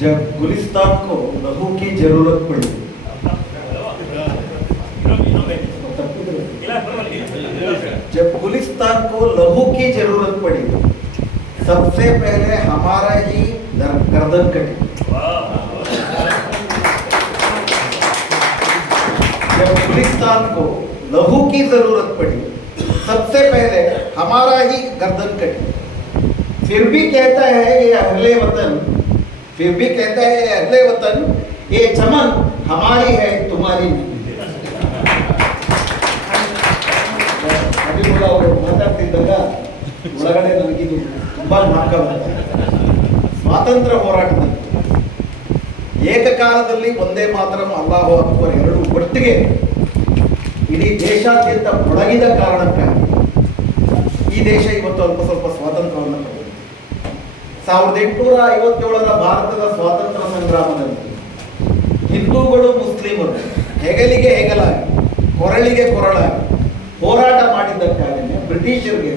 जब गुलिस्तान को लहू की जरूरत पड़ी, जब गुलिस्तान को लहू की जरूरत पड़ी, सबसे पहले हमारा ही गर्दन कटी। जब गुलिस्तान को लहू की जरूरत पड़ी, सबसे पहले हमारा ही गर्दन कटी। फिर भी कहता है ये अहले वतन, फिर भी कहता है ये अहले वतन, ये चमन हमारी है तुम्हारी नहीं। ಅವರು ಮಾತಾಡ್ತಿದ್ದಾಗ ಒಳಗಡೆ ನನಗಿದು ತುಂಬಾ ಜ್ಞಾಪಕ ಬರುತ್ತೆ. ಸ್ವಾತಂತ್ರ್ಯ ಹೋರಾಟದಲ್ಲಿ ಏಕಕಾಲದಲ್ಲಿ ಒಂದೇ ಮಾತರಂ ಅಲ್ಲಾಹು ಅಕ್ಬರ್ ಎರಡು ಒಟ್ಟಿಗೆ ಇಡೀ ದೇಶಾದ್ಯಂತ ಮೊಳಗಿದ ಕಾರಣಕ್ಕಾಗಿ ಈ ದೇಶ ಇವತ್ತು ಅಲ್ಪ ಸ್ವಲ್ಪ ಸ್ವಾತಂತ್ರ್ಯವನ್ನು ಪಡೆದಿದೆ. 1857ರ ಭಾರತದ ಸ್ವಾತಂತ್ರ್ಯ ಸಂಗ್ರಾಮದಲ್ಲಿ ಹಿಂದೂಗಳು ಮುಸ್ಲಿಮರು ಹೆಗಲಿಗೆ ಹೆಗಲಾಗಿ ಕೊರಳಿಗೆ ಕೊರಳಾಗಿ ಹೋರಾಟ ಮಾಡಿದ್ದಕ್ಕಾಗಿ ಬ್ರಿಟಿಷರಿಗೆ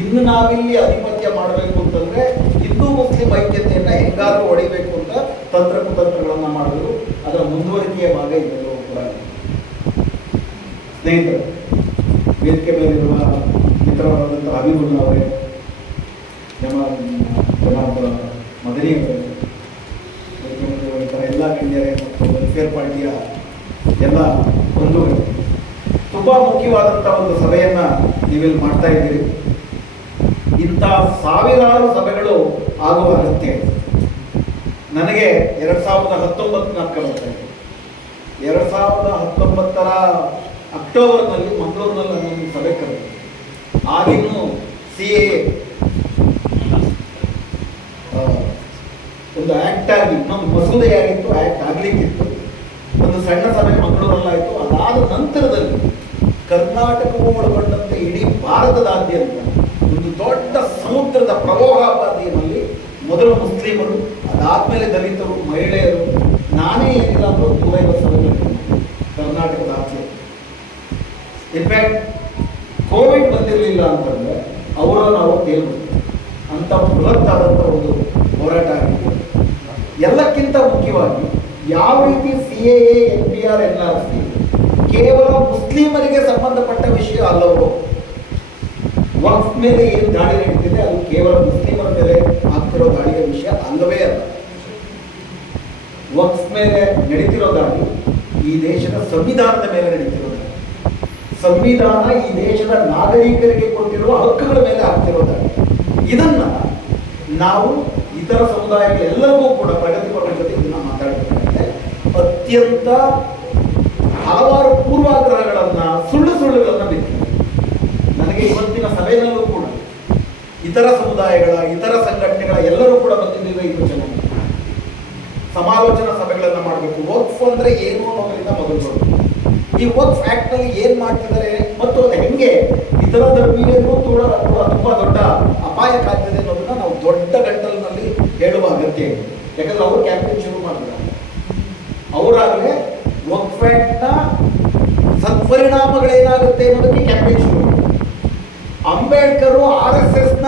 ಇನ್ನು ನಾವಿಲ್ಲಿ ಅಧಿಪತ್ಯ ಮಾಡಬೇಕು ಅಂತಂದ್ರೆ ಹಿಂದೂ ಮುಸ್ಲಿಂ ಐಕ್ಯತೆಯನ್ನ ಹೆಂಗಾದ್ರೂ ಹೊಡಿಬೇಕು ಅಂತ ತಂತ್ರಗಳನ್ನು ಮಾಡಿದ್ರು. ಅದರ ಮುಂದುವರಿಕೆಯ ಭಾಗ ಇದೆಲ್ಲವೂ ಕೂಡ. ಸ್ನೇಹಿತರು, ವೇದಿಕೆ ಮೇಲಿರುವ ಮಿತ್ರರಾದಂಥ ಹಬೀಬುಲ್ಲಾ ಅವರೇ, ಜನಾಬ್ ಮದನಿ ಅವರೇ, ವೇದಿಕೆ ಮೇಲಿರುವ ಇತರ ಎಲ್ಲ ಗಣ್ಯರೇ ಮತ್ತು ವೆಲ್ಫೇರ್ ಪಾರ್ಟಿಯ ಎಲ್ಲ ಬಂಧುಗಳು, ತುಂಬಾ ಮುಖ್ಯವಾದಂಥ ಒಂದು ಸಭೆಯನ್ನ ನೀವಿಲ್ಲಿ ಮಾಡ್ತಾ ಇದ್ದೀರಿ. ಇಂಥ ಸಾವಿರಾರು ಸಭೆಗಳು ಆಗುವ ಅಗತ್ಯ ಇದೆ. ನನಗೆ 2019 ಬರ್ತಾ ಇದೆ. 2019 ಅಕ್ಟೋಬರ್ನಲ್ಲಿ ಮಂಗಳೂರಿನಲ್ಲಿ ನನ್ನ ಸಭೆ ಕರೆದು ಆಗಿನ್ನೂ CAA ಒಂದು ಆಕ್ಟ್ ಆಗಿ ನಮ್ಮ ಮಸೂದೆಯಾಗಿತ್ತು, ಆಕ್ಟ್ ಆಗ್ಲಿಕ್ಕಿತ್ತು. ಒಂದು ಸಣ್ಣ ಸಭೆ ಮಂಗಳೂರಲ್ಲಾಯಿತು. ಅದಾದ ನಂತರದಲ್ಲಿ ಕರ್ನಾಟಕವು ಒಳಗೊಂಡಂತೆ ಇಡೀ ಭಾರತದಾದ್ಯಂತ ಒಂದು ದೊಡ್ಡ ಸಮುದ್ರದ ಪ್ರವಾಹದಲ್ಲಿ ಮೊದಲು ಮುಸ್ಲಿಮರು, ಅದಾದ್ಮೇಲೆ ದಲಿತರು, ಮಹಿಳೆಯರು, ನಾನೇ ಏನಿಲ್ಲ ಅಂದರೂ 150 ಸಭೆಗಳು ಕರ್ನಾಟಕದ ಆಚೆ. ಇನ್ಫ್ಯಾಕ್ಟ್ ಕೋವಿಡ್ ಬಂದಿರಲಿಲ್ಲ ಅಂತಂದ್ರೆ ಅವರ ನಾವು ತೇಲ್ಬೋದು ಅಂತ ಬೃಹತ್ತಾದಂಥ ಒಂದು ಹೋರಾಟ ಆಗಿದೆ. ಎಲ್ಲಕ್ಕಿಂತ ಮುಖ್ಯವಾಗಿ ಯಾವ ರೀತಿ CAA, NPR, NRC ಕೇವಲ ಮುಸ್ಲಿಮರಿಗೆ ಸಂಬಂಧಪಟ್ಟ ವಿಷಯ ಅಲ್ಲವೋ, ವಕ್ಫ್ ಮೇಲೆ ಏನು ದಾಳಿ ನಡೀತಿದೆ ಅದು ಕೇವಲ ಮುಸ್ಲಿಮರ ಮೇಲೆ ಆಗ್ತಿರೋ ದಾಳಿಯ ವಿಷಯ ಅಲ್ಲವೇ ಅಲ್ಲ. ವಕ್ಫ್ ಮೇಲೆ ನಡೀತಿರೋ ದಾಳಿ ಈ ದೇಶದ ಸಂವಿಧಾನದ ಮೇಲೆ ನಡೀತಿರೋ ದಾಳಿ. ಸಂವಿಧಾನ ಈ ದೇಶದ ನಾಗರಿಕರಿಗೆ ಕೊಟ್ಟಿರುವ ಹಕ್ಕುಗಳ ಮೇಲೆ ಆಗ್ತಿರೋ ದಾಳಿ. ಇದನ್ನ ನಾವು ಇತರ ಸಮುದಾಯಗಳೆಲ್ಲರಿಗೂ ಕೂಡ ಪ್ರಗತಿಪರ ಜೊತೆ ಇದನ್ನ ಮಾತಾಡಬೇಕಾಗಿದೆ. ಅತ್ಯಂತ ಹಲವಾರು ಪೂರ್ವಾಗ್ರಹಗಳನ್ನ, ಸುಳ್ಳುಗಳನ್ನ ಬಿಟ್ಟು ನನಗೆ ಇವತ್ತಿನ ಸಭೆಯಲ್ಲೂ ಕೂಡ ಇತರ ಸಮುದಾಯಗಳ, ಇತರ ಸಂಘಟನೆಗಳ ಎಲ್ಲರೂ ಕೂಡ ಬಂದಿದ್ದೇವೆ. ಇದು ಚೆನ್ನಾಗಿ ಸಮಾಲೋಚನಾ ಸಭೆಗಳನ್ನ ಮಾಡಬೇಕು. ವಕ್ಫ್ ಅಂದ್ರೆ ಏನು ಅನ್ನೋದ್ರಿಂದ ಮೊದಲು ಈ ವಕ್ಫ್ ಆಕ್ಟ್ ನಲ್ಲಿ ಏನ್ ಮಾಡ್ತಿದ್ದಾರೆ ಮತ್ತು ಅದು ಹೆಂಗೆ ಇತರ ಧರ್ಮೀಯರಿಗೂ ಕೂಡ ತುಂಬಾ ದೊಡ್ಡ ಅಪಾಯಕಾರಿದೆ ಅನ್ನೋದನ್ನ ನಾವು ದೊಡ್ಡ ಗಂಟಲಿನಲ್ಲಿ ಹೇಳುವ ಅಗತ್ಯ ಇದೆ. ಯಾಕಂದ್ರೆ ಅವರು ಕ್ಯಾಂಪೇನ್ ಶುರು ಮಾಡಿದ್ದಾರೆ. ಅವರಾಗಲೇ ವಕ್ಫ್ ಆಕ್ಟ್ ನ ಸತ್ಪರಿಣಾಮಗಳೇನಾಗುತ್ತೆ ಅನ್ನೋದಕ್ಕೆ ಕ್ಯಾಂಪೇನ್ ಶುರು ಮಾಡಿದ್ದಾರೆ. ಅಂಬೇಡ್ಕರ್ RSS ನ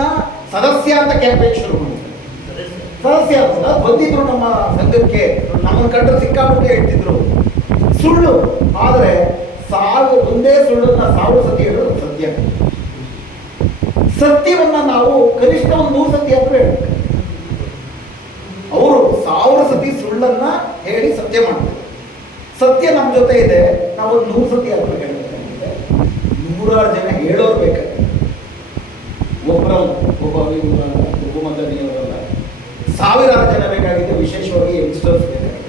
ಸದಸ್ಯ ಅಂತ ಕ್ಯಾಂಪೇನ್ ಶುರು ಮಾಡಿದ್ದಾರೆ. ಸದಸ್ಯ ಅಂತ ಬಂದಿದ್ರು ನಮ್ಮ ಸಂಘಕ್ಕೆ. ನಮ್ಮನ್ನು ಕಂಡ್ರೆ ಸಿಕ್ಕಾಪಟ್ಟೆ ಹೇಳ್ತಿದ್ರು ಸುಳ್ಳು. ಆದರೆ ಒಂದೇ ಸುಳ್ಳನ್ನ 1000 ಸತಿ ಹೇಳೋದು ಸತ್ಯ. ಸತ್ಯವನ್ನ ನಾವು ಕನಿಷ್ಠ ಒಂದು 100 ಸತಿ ಅಂತ ಹೇಳ್ತಾರೆ. ಅವರು 1000 ಸತಿ ಸುಳ್ಳನ್ನ ಹೇಳಿ ಸತ್ಯ ಮಾಡ್ತಾರೆ. ಸತ್ಯ ನಮ್ಮ ಜೊತೆ ಇದೆ, ನಾವು 100 ಸತಿ ಅಂತ ಹೇಳ್ಬೇಕಾಗಿದೆ. 100 ಜನ ಹೇಳೋರು ಬೇಕಾಗಿದೆ. ಒಬ್ಬ ಮದನಿಯವರಲ್ಲ, ಸಾವಿರಾರು ಜನ ಬೇಕಾಗಿದೆ. ವಿಶೇಷವಾಗಿ ಯಂಗ್ಸ್ಟರ್ಸ್ ಬೇಕಾಗಿದೆ.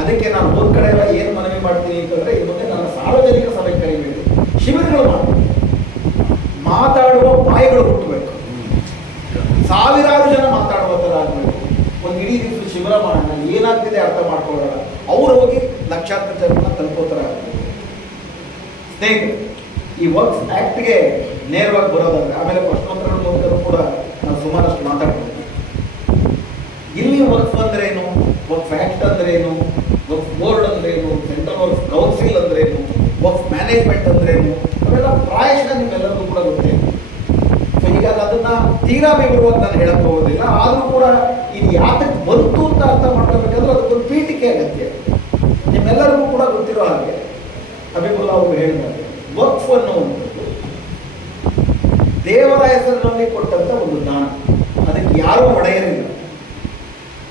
ಅದಕ್ಕೆ ನಾನು ಒಂದು ಕಡೆ ಎಲ್ಲ ಏನು ಮನವಿ ಮಾಡ್ತೀನಿ ಅಂತಂದ್ರೆ, ಈ ಮುಂದೆ ನಾನು ಸಾರ್ವಜನಿಕ ಸಭೆ ಕರಿಬೇಕು, ಶಿಬಿರಗಳು ಮಾಡಬೇಕು, ಮಾತಾಡುವ ಬಾಯಿಗಳು ಹುಟ್ಟಬೇಕು, ಸಾವಿರಾರು ಜನ ಮಾತಾಡುವ ಥರ ಆಗಬೇಕು. ಒಂದು ಇಡೀ ದಿವಸ ಶಿಬಿರ ಮಾಡೋಣ, ಏನಾಗ್ತಿದೆ ಅರ್ಥ ಮಾಡ್ಕೊಳ್ಳೋಣ, ಅವ್ರು ಹೋಗಿ ಲಕ್ಷಾಂತರ ಜನರನ್ನ ತಲುಪೋ ಥರ ಆಗಬೇಕು. ಸ್ನೇಹಿತರೆ, ಈ ವಕ್ಫ್ ಆಕ್ಟ್ಗೆ ನೇರವಾಗಿ ಬರೋದಾದ್ರೆ ಆಮೇಲೆ ಪ್ರಶ್ನೋತ್ತರಗಳ ಮೂಲಕ ಕೂಡ ನಾವು ಸುಮಾರಷ್ಟು ಮಾತಾಡ್ತೀವಿ. ಇಲ್ಲಿ ವಕ್ಫ್ ಅಂದ್ರೇನು, ವಕ್ಫ್ ಆಕ್ಟ್ ಅಂದ್ರೇನು, ವಕ್ಫ್ ಬೋರ್ಡ್ ಅಂದ್ರೇನು, ಸೆಂಟ್ರಲ್ ವಕ್ಫ್ ಕೌನ್ಸಿಲ್ ಅಂದ್ರೇನು, ವಕ್ಫ್ ಮ್ಯಾನೇಜ್ಮೆಂಟ್ ಅಂದ್ರೇನು, ಅವೆಲ್ಲ ಪ್ರಾಯಶಃ ನಿಮ್ಮೆಲ್ಲರಿಗೂ ಕೂಡ ಗೊತ್ತೇ. ಸೊ ಹೀಗಾಗಿ ಅದನ್ನ ತೀರಾ ವಿವರವಾಗಿ ನಾನು ಹೇಳಕ್ ಹೋಗೋದಿಲ್ಲ. ಆದರೂ ಕೂಡ ಇದು ಯಾತಕ್ಕೆ ಬಂತು ಅಂತ ಅರ್ಥ ಮಾಡ್ಕೋಬೇಕಾದ್ರೆ ಅದಕ್ಕೊಂದು ಪೀಠಿಕೆ ಅಗತ್ಯ. ನಿಮ್ಮೆಲ್ಲರಿಗೂ ಕೂಡ ಗೊತ್ತಿರೋ ಹಾಗೆ ಹಬೀಬುಲ್ಲಾ ಅವರು ಹೇಳಿದ್ದಾರೆ, ವಕ್ಫ್ ಅನ್ನುವಂಥದ್ದು ದೇವರ ಹೆಸರಿನಲ್ಲಿ ಕೊಟ್ಟಂತ ಒಂದು ದಾನ. ಅದಕ್ಕೆ ಯಾರೂ ಒಡೆಯರಿಲ್ಲ.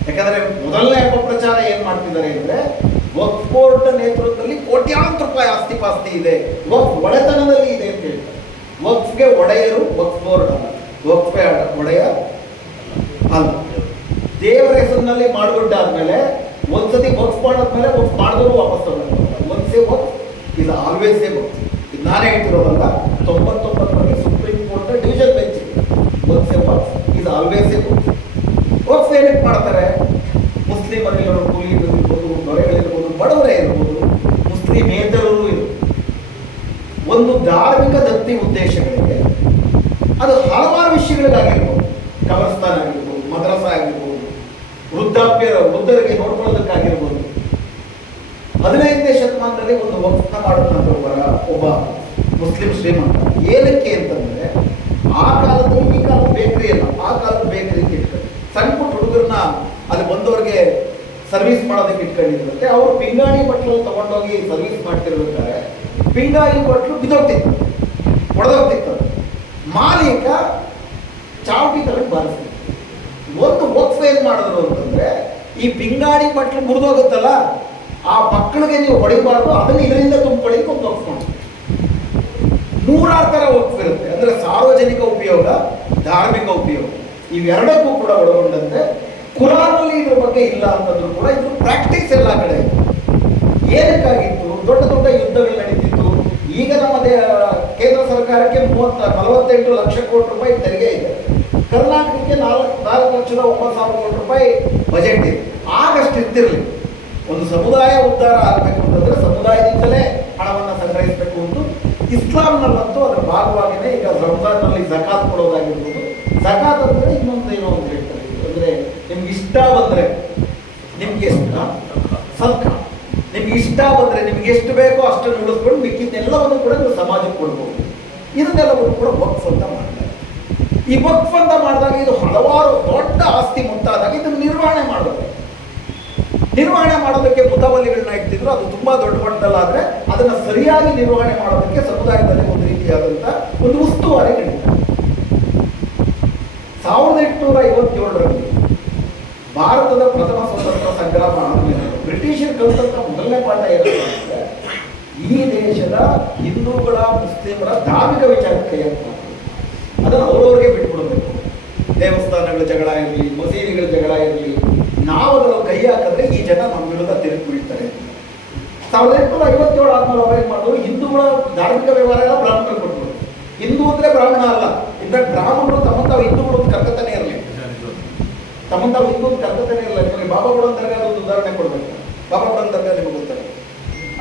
ಯಾಕಂದ್ರೆ ಮೊದಲನೇ ಅಪಪ್ರಚಾರ ಏನ್ ಮಾಡ್ತಿದ್ದಾರೆ ಅಂದ್ರೆ, ವಕ್ಫ್ ಬೋರ್ಡ್ ನೇತೃತ್ವದಲ್ಲಿ ಕೋಟ್ಯಾಂತರ ರೂಪಾಯಿ ಆಸ್ತಿ ಪಾಸ್ತಿ ಇದೆ, ವಕ್ಫ್ ಒಡೆತನದಲ್ಲಿ ಇದೆ ಅಂತ ಹೇಳ್ತಾರೆ. ವಕ್ಫ್ಗೆ ಒಡೆಯರು ವಕ್ಫ್ ಬೋರ್ಡ್ ಅಲ್ಲ, ವಕ್ಫ್ ಒಡೆಯ ಅಲ್ಲ. ದೇವರ ಹೆಸರಿನಲ್ಲಿ ಮಾಡಿಕೊಂಡಾದ್ಮೇಲೆ ಒಂದ್ಸತಿ ವಕ್ಫ್ ಮಾಡಾದ್ಮೇಲೆ ವಕ್ಫ್ ಮಾಡಿದ್ರು ವಾಪಸ್ ತಗೊಂಡು ಒನ್ಸೆ ವಕ್ಫ್ ಇದು ಆಲ್ವೇಸ್ ಎ ವಕ್ಫ್. ಇದು ನಾನೇ ಹೇಳ್ತಿರೋದಲ್ಲ, 99 ಸುಪ್ರೀಂ ಕೋರ್ಟ್ ಡಿವಿಷನ್ ಬೆಂಚ್ ಒನ್ಸೆ ವಕ್ಫ್ ಇದು ಆಲ್ವೇಸ್ ಎ ವಕ್ಫ್. ವಕ್ಫ್ ಏನಕ್ಕೆ ಮಾಡ್ತಾರೆ? ಮುಸ್ಲಿಮರಿಗಳು, ಕೂಲಿಗಳಿರ್ಬೋದು, ದೊರೆಗಳಿರ್ಬೋದು, ಬಡವರೇ ಇರ್ಬೋದು, ಮುಸ್ಲಿಮೇತರರು ಇರ್ಬೋದು, ಒಂದು ಧಾರ್ಮಿಕ ದತ್ತಿ ಉದ್ದೇಶಗಳಿಗೆ ಅದು ಹಲವಾರು ವಿಷಯಗಳಿಗಾಗಿರ್ಬೋದು. ಕಬರಸ್ಥಾನ ಆಗಿರ್ಬೋದು, ಮದ್ರಸಾ ಆಗಿರ್ಬೋದು, ವೃದ್ಧರಿಗೆ ನೋಡ್ಕೊಳ್ಳೋದಕ್ಕಾಗಿರ್ಬೋದು. 15ನೇ ಶತಮಾನದಲ್ಲಿ ಒಂದು ವಕ್ಫ್ನ ಮಾಡಿದಂತ ಒಬ್ಬ ಮುಸ್ಲಿಂ ಶ್ರೀಮಂತ. ಏನಕ್ಕೆ ಅಂತಂದ್ರೆ, ಆ ಕಾಲದಲ್ಲಿ ಈ ಕಾಲದ ಬೇಕರಿ ಅಲ್ಲ, ಆ ಕಾಲದ ಬೇಕರಿ ಇಟ್ಕೊಂಡು ಸಣ್ಣ ಪುಟ್ಟ ಹುಡುಗರನ್ನ ಅಲ್ಲಿ ಬಂದವ್ರಿಗೆ ಸರ್ವಿಸ್ ಮಾಡೋದಕ್ಕೆ ಇಟ್ಕೊಂಡಿದ್ರಂತೆ. ಅವರು ಪಿಂಗಾಣಿ ಬಟ್ಲು ತಗೊಂಡೋಗಿ ಸರ್ವಿಸ್ ಮಾಡ್ತಿರ್ಬೇಕಾದ್ರೆ ಪಿಂಗಾಣಿ ಬಟ್ಲು ಬಿದ್ದೋಗ್ತಿತ್ತು, ಒಡೆದೋಗ್ತಿತ್ತು. ಮಾಲೀಕ ಚಾವಟಿ ತಗೊಂಡು ಬಾರಿಸ್ತಿತ್ತು. ಒಂದು ವಕ್ಫ್ ಏನ್ ಮಾಡಿದ್ರು ಅಂತಂದ್ರೆ, ಈ ಪಿಂಗಾಣಿ ಬಟ್ಲು ಮುರಿದೋಗುತ್ತಲ್ಲ, ಆ ಮಕ್ಕಳಿಗೆ ನೀವು ಹೊಡಿಬಾರ್ದು, ಅದನ್ನ ಇದರಿಂದ ತುಂಬಿಕೊಳ್ಳಿ ಒಂದು ವಕ್ಫ್ ಮಾಡಿ. 100 ಥರ ವಕ್ಫ್ ಇರುತ್ತೆ. ಅಂದ್ರೆ ಸಾರ್ವಜನಿಕ ಉಪಯೋಗ, ಧಾರ್ಮಿಕ ಉಪಯೋಗ, ಇವೆರಡಕ್ಕೂ ಕೂಡ ಒಳಗೊಂಡಂತೆ. ಕುರಾನಲ್ಲಿ ಇದ್ರ ಬಗ್ಗೆ ಇಲ್ಲ ಅಂತಂದ್ರೂ ಕೂಡ ಇದ್ರ ಪ್ರಾಕ್ಟೀಸ್ ಎಲ್ಲ ಕಡೆ ಏನಕ್ಕಾಗಿತ್ತು? ದೊಡ್ಡ ದೊಡ್ಡ ಯುದ್ಧಗಳು ನಡೀತಿತ್ತು. ಈಗ ನಮ್ಮ ಕೇಂದ್ರ ಸರ್ಕಾರಕ್ಕೆ 48 ಲಕ್ಷ ಕೋಟಿ ರೂಪಾಯಿ ತೆರಿಗೆ ಇದೆ. ಕರ್ನಾಟಕಕ್ಕೆ 4,09,000 ಕೋಟಿ ರೂಪಾಯಿ ಬಜೆಟ್ ಇದೆ. ಆಗಷ್ಟು ಇರ್ತಿರ್ಲಿ. ಒಂದು ಸಮುದಾಯ ಉದ್ಧಾರ ಆಗಬೇಕು ಅಂತಂದ್ರೆ ಸಮುದಾಯದಿಂದಲೇ ಹಣವನ್ನು ಸಂಗ್ರಹಿಸಬೇಕು ಅಂತ ಇಸ್ಲಾಂನಲ್ಲಂತೂ ಅದರ ಭಾಗವಾಗಿನೇ ಈಗ ರಂಜಾನ್ನಲ್ಲಿ ಜಕಾತ್ ಕೊಡೋದಾಗಿರ್ಬೋದು. ಜಕಾತ್ ಅಂದ್ರೆ ಇನ್ನೊಂದು ಏನೋ ಅಂತ ಹೇಳ್ತಾರೆ, ಅಂದ್ರೆ ನಿಮ್ಗೆ ಇಷ್ಟ ಬಂದ್ರೆ, ನಿಮ್ಗೆ ಸದ್ಕ, ನಿಮ್ಗೆ ಇಷ್ಟ ಬಂದ್ರೆ ನಿಮ್ಗೆ ಎಷ್ಟು ಬೇಕೋ ಅಷ್ಟನ್ನು ಉಳಿಸ್ಕೊಂಡು ಮಿಕ್ಕಿದ್ದೆಲ್ಲವನ್ನು ಕೂಡ ನೀವು ಸಮಾಜಕ್ಕೆ ಕೊಡ್ಬೋದು. ಇದನ್ನೆಲ್ಲವನ್ನು ಕೂಡ ವಕ್ಫ್ ಅಂತ ಮಾಡ್ತಾರೆ. ಈ ವಕ್ಫ್ ಅಂತ ಮಾಡಿದಾಗ ಇದು ಹಲವಾರು ದೊಡ್ಡ ಆಸ್ತಿ ಮುಂತಾದಾಗ ಇದನ್ನು ನಿರ್ವಹಣೆ ಮಾಡಬೇಕು. ನಿರ್ವಹಣೆ ಮಾಡೋದಕ್ಕೆ ಮುತವಲ್ಲಿಗಳನ್ನ ಇಡ್ತಿದ್ರು. ಅದು ತುಂಬಾ ದೊಡ್ಡ ಮಟ್ಟದಲ್ಲಾದ್ರೆ ಅದನ್ನ ಸರಿಯಾಗಿ ನಿರ್ವಹಣೆ ಮಾಡೋದಕ್ಕೆ ಸಮುದಾಯದಲ್ಲಿ ಒಂದು ರೀತಿಯಾದಂತಹ ಒಂದು ಉಸ್ತುವಾರಿ ನಡೀತಾರೆ. 1857ರಲ್ಲಿ ಭಾರತದ ಪ್ರಥಮ ಸ್ವತಂತ್ರ ಸಂಗ್ರಾಮ ಆದ್ಮೇಲೆ ಬ್ರಿಟಿಷರು ಕಲಿತಂತ ಮೊದಲನೇ ಪಾಠ ಏನಂದ್ರೆ, ಈ ದೇಶದ ಹಿಂದೂಗಳ ಮುಸ್ಲಿಮರ ಧಾರ್ಮಿಕ ವಿಚಾರಕ್ಕೆ ಕೈ ಹಾಕಬಾರ್ದು, ಅದನ್ನು ಅವರವ್ರಿಗೆ ಬಿಟ್ಬಿಡಬೇಕು. ದೇವಸ್ಥಾನಗಳ ಜಗಳ ಇರಲಿ, ಮಸೀದಿಗಳ ಜಗಳ ಇರಲಿ, ನಾವು ಅದರ ಕೈ ಹಾಕಿದ್ರೆ ಈ ಜನ ನಮ್ಮ ವಿರುದ್ಧ ತಿರುಗಿ ಬೀಳ್ತಾರೆ. 1857 ಆದ್ಮೇಲೆ ಅವ್ರೇನ್ ಮಾಡಿದ್ರು, ಹಿಂದೂಗಳ ಧಾರ್ಮಿಕ ವ್ಯವಹಾರ ಎಲ್ಲ ಬ್ರಾಹ್ಮಣರು ಕೊಟ್ಟರು. ಹಿಂದೂ ಅಂದ್ರೆ ಬ್ರಾಹ್ಮಣ ಅಲ್ಲ, ಇನ್ಫ್ಯಾಕ್ಟ್ ಬ್ರಾಹ್ಮಣರು ತಮ್ಮಂತಾವು ಹಿಂದೂಗಳು ಕರ್ಕತಾನೆ ಇರಲಿ, ತಮ್ಮಂತಾವು ಹಿಂದೂ ಕರ್ಕತಾನೆ ಇರಲಿಲ್ಲ. ನಿಮಗೆ ಬಾಬಾ ಬುಡನ್ ದರ್ಗಾ ಒಂದು ಉದಾಹರಣೆ ಕೊಡ್ಬೇಕು. ಬಾಬಾ ಬುಡನ್ ದರ್ಗಾ ನಿಮಗೆ ಗೊತ್ತಲ್ಲ,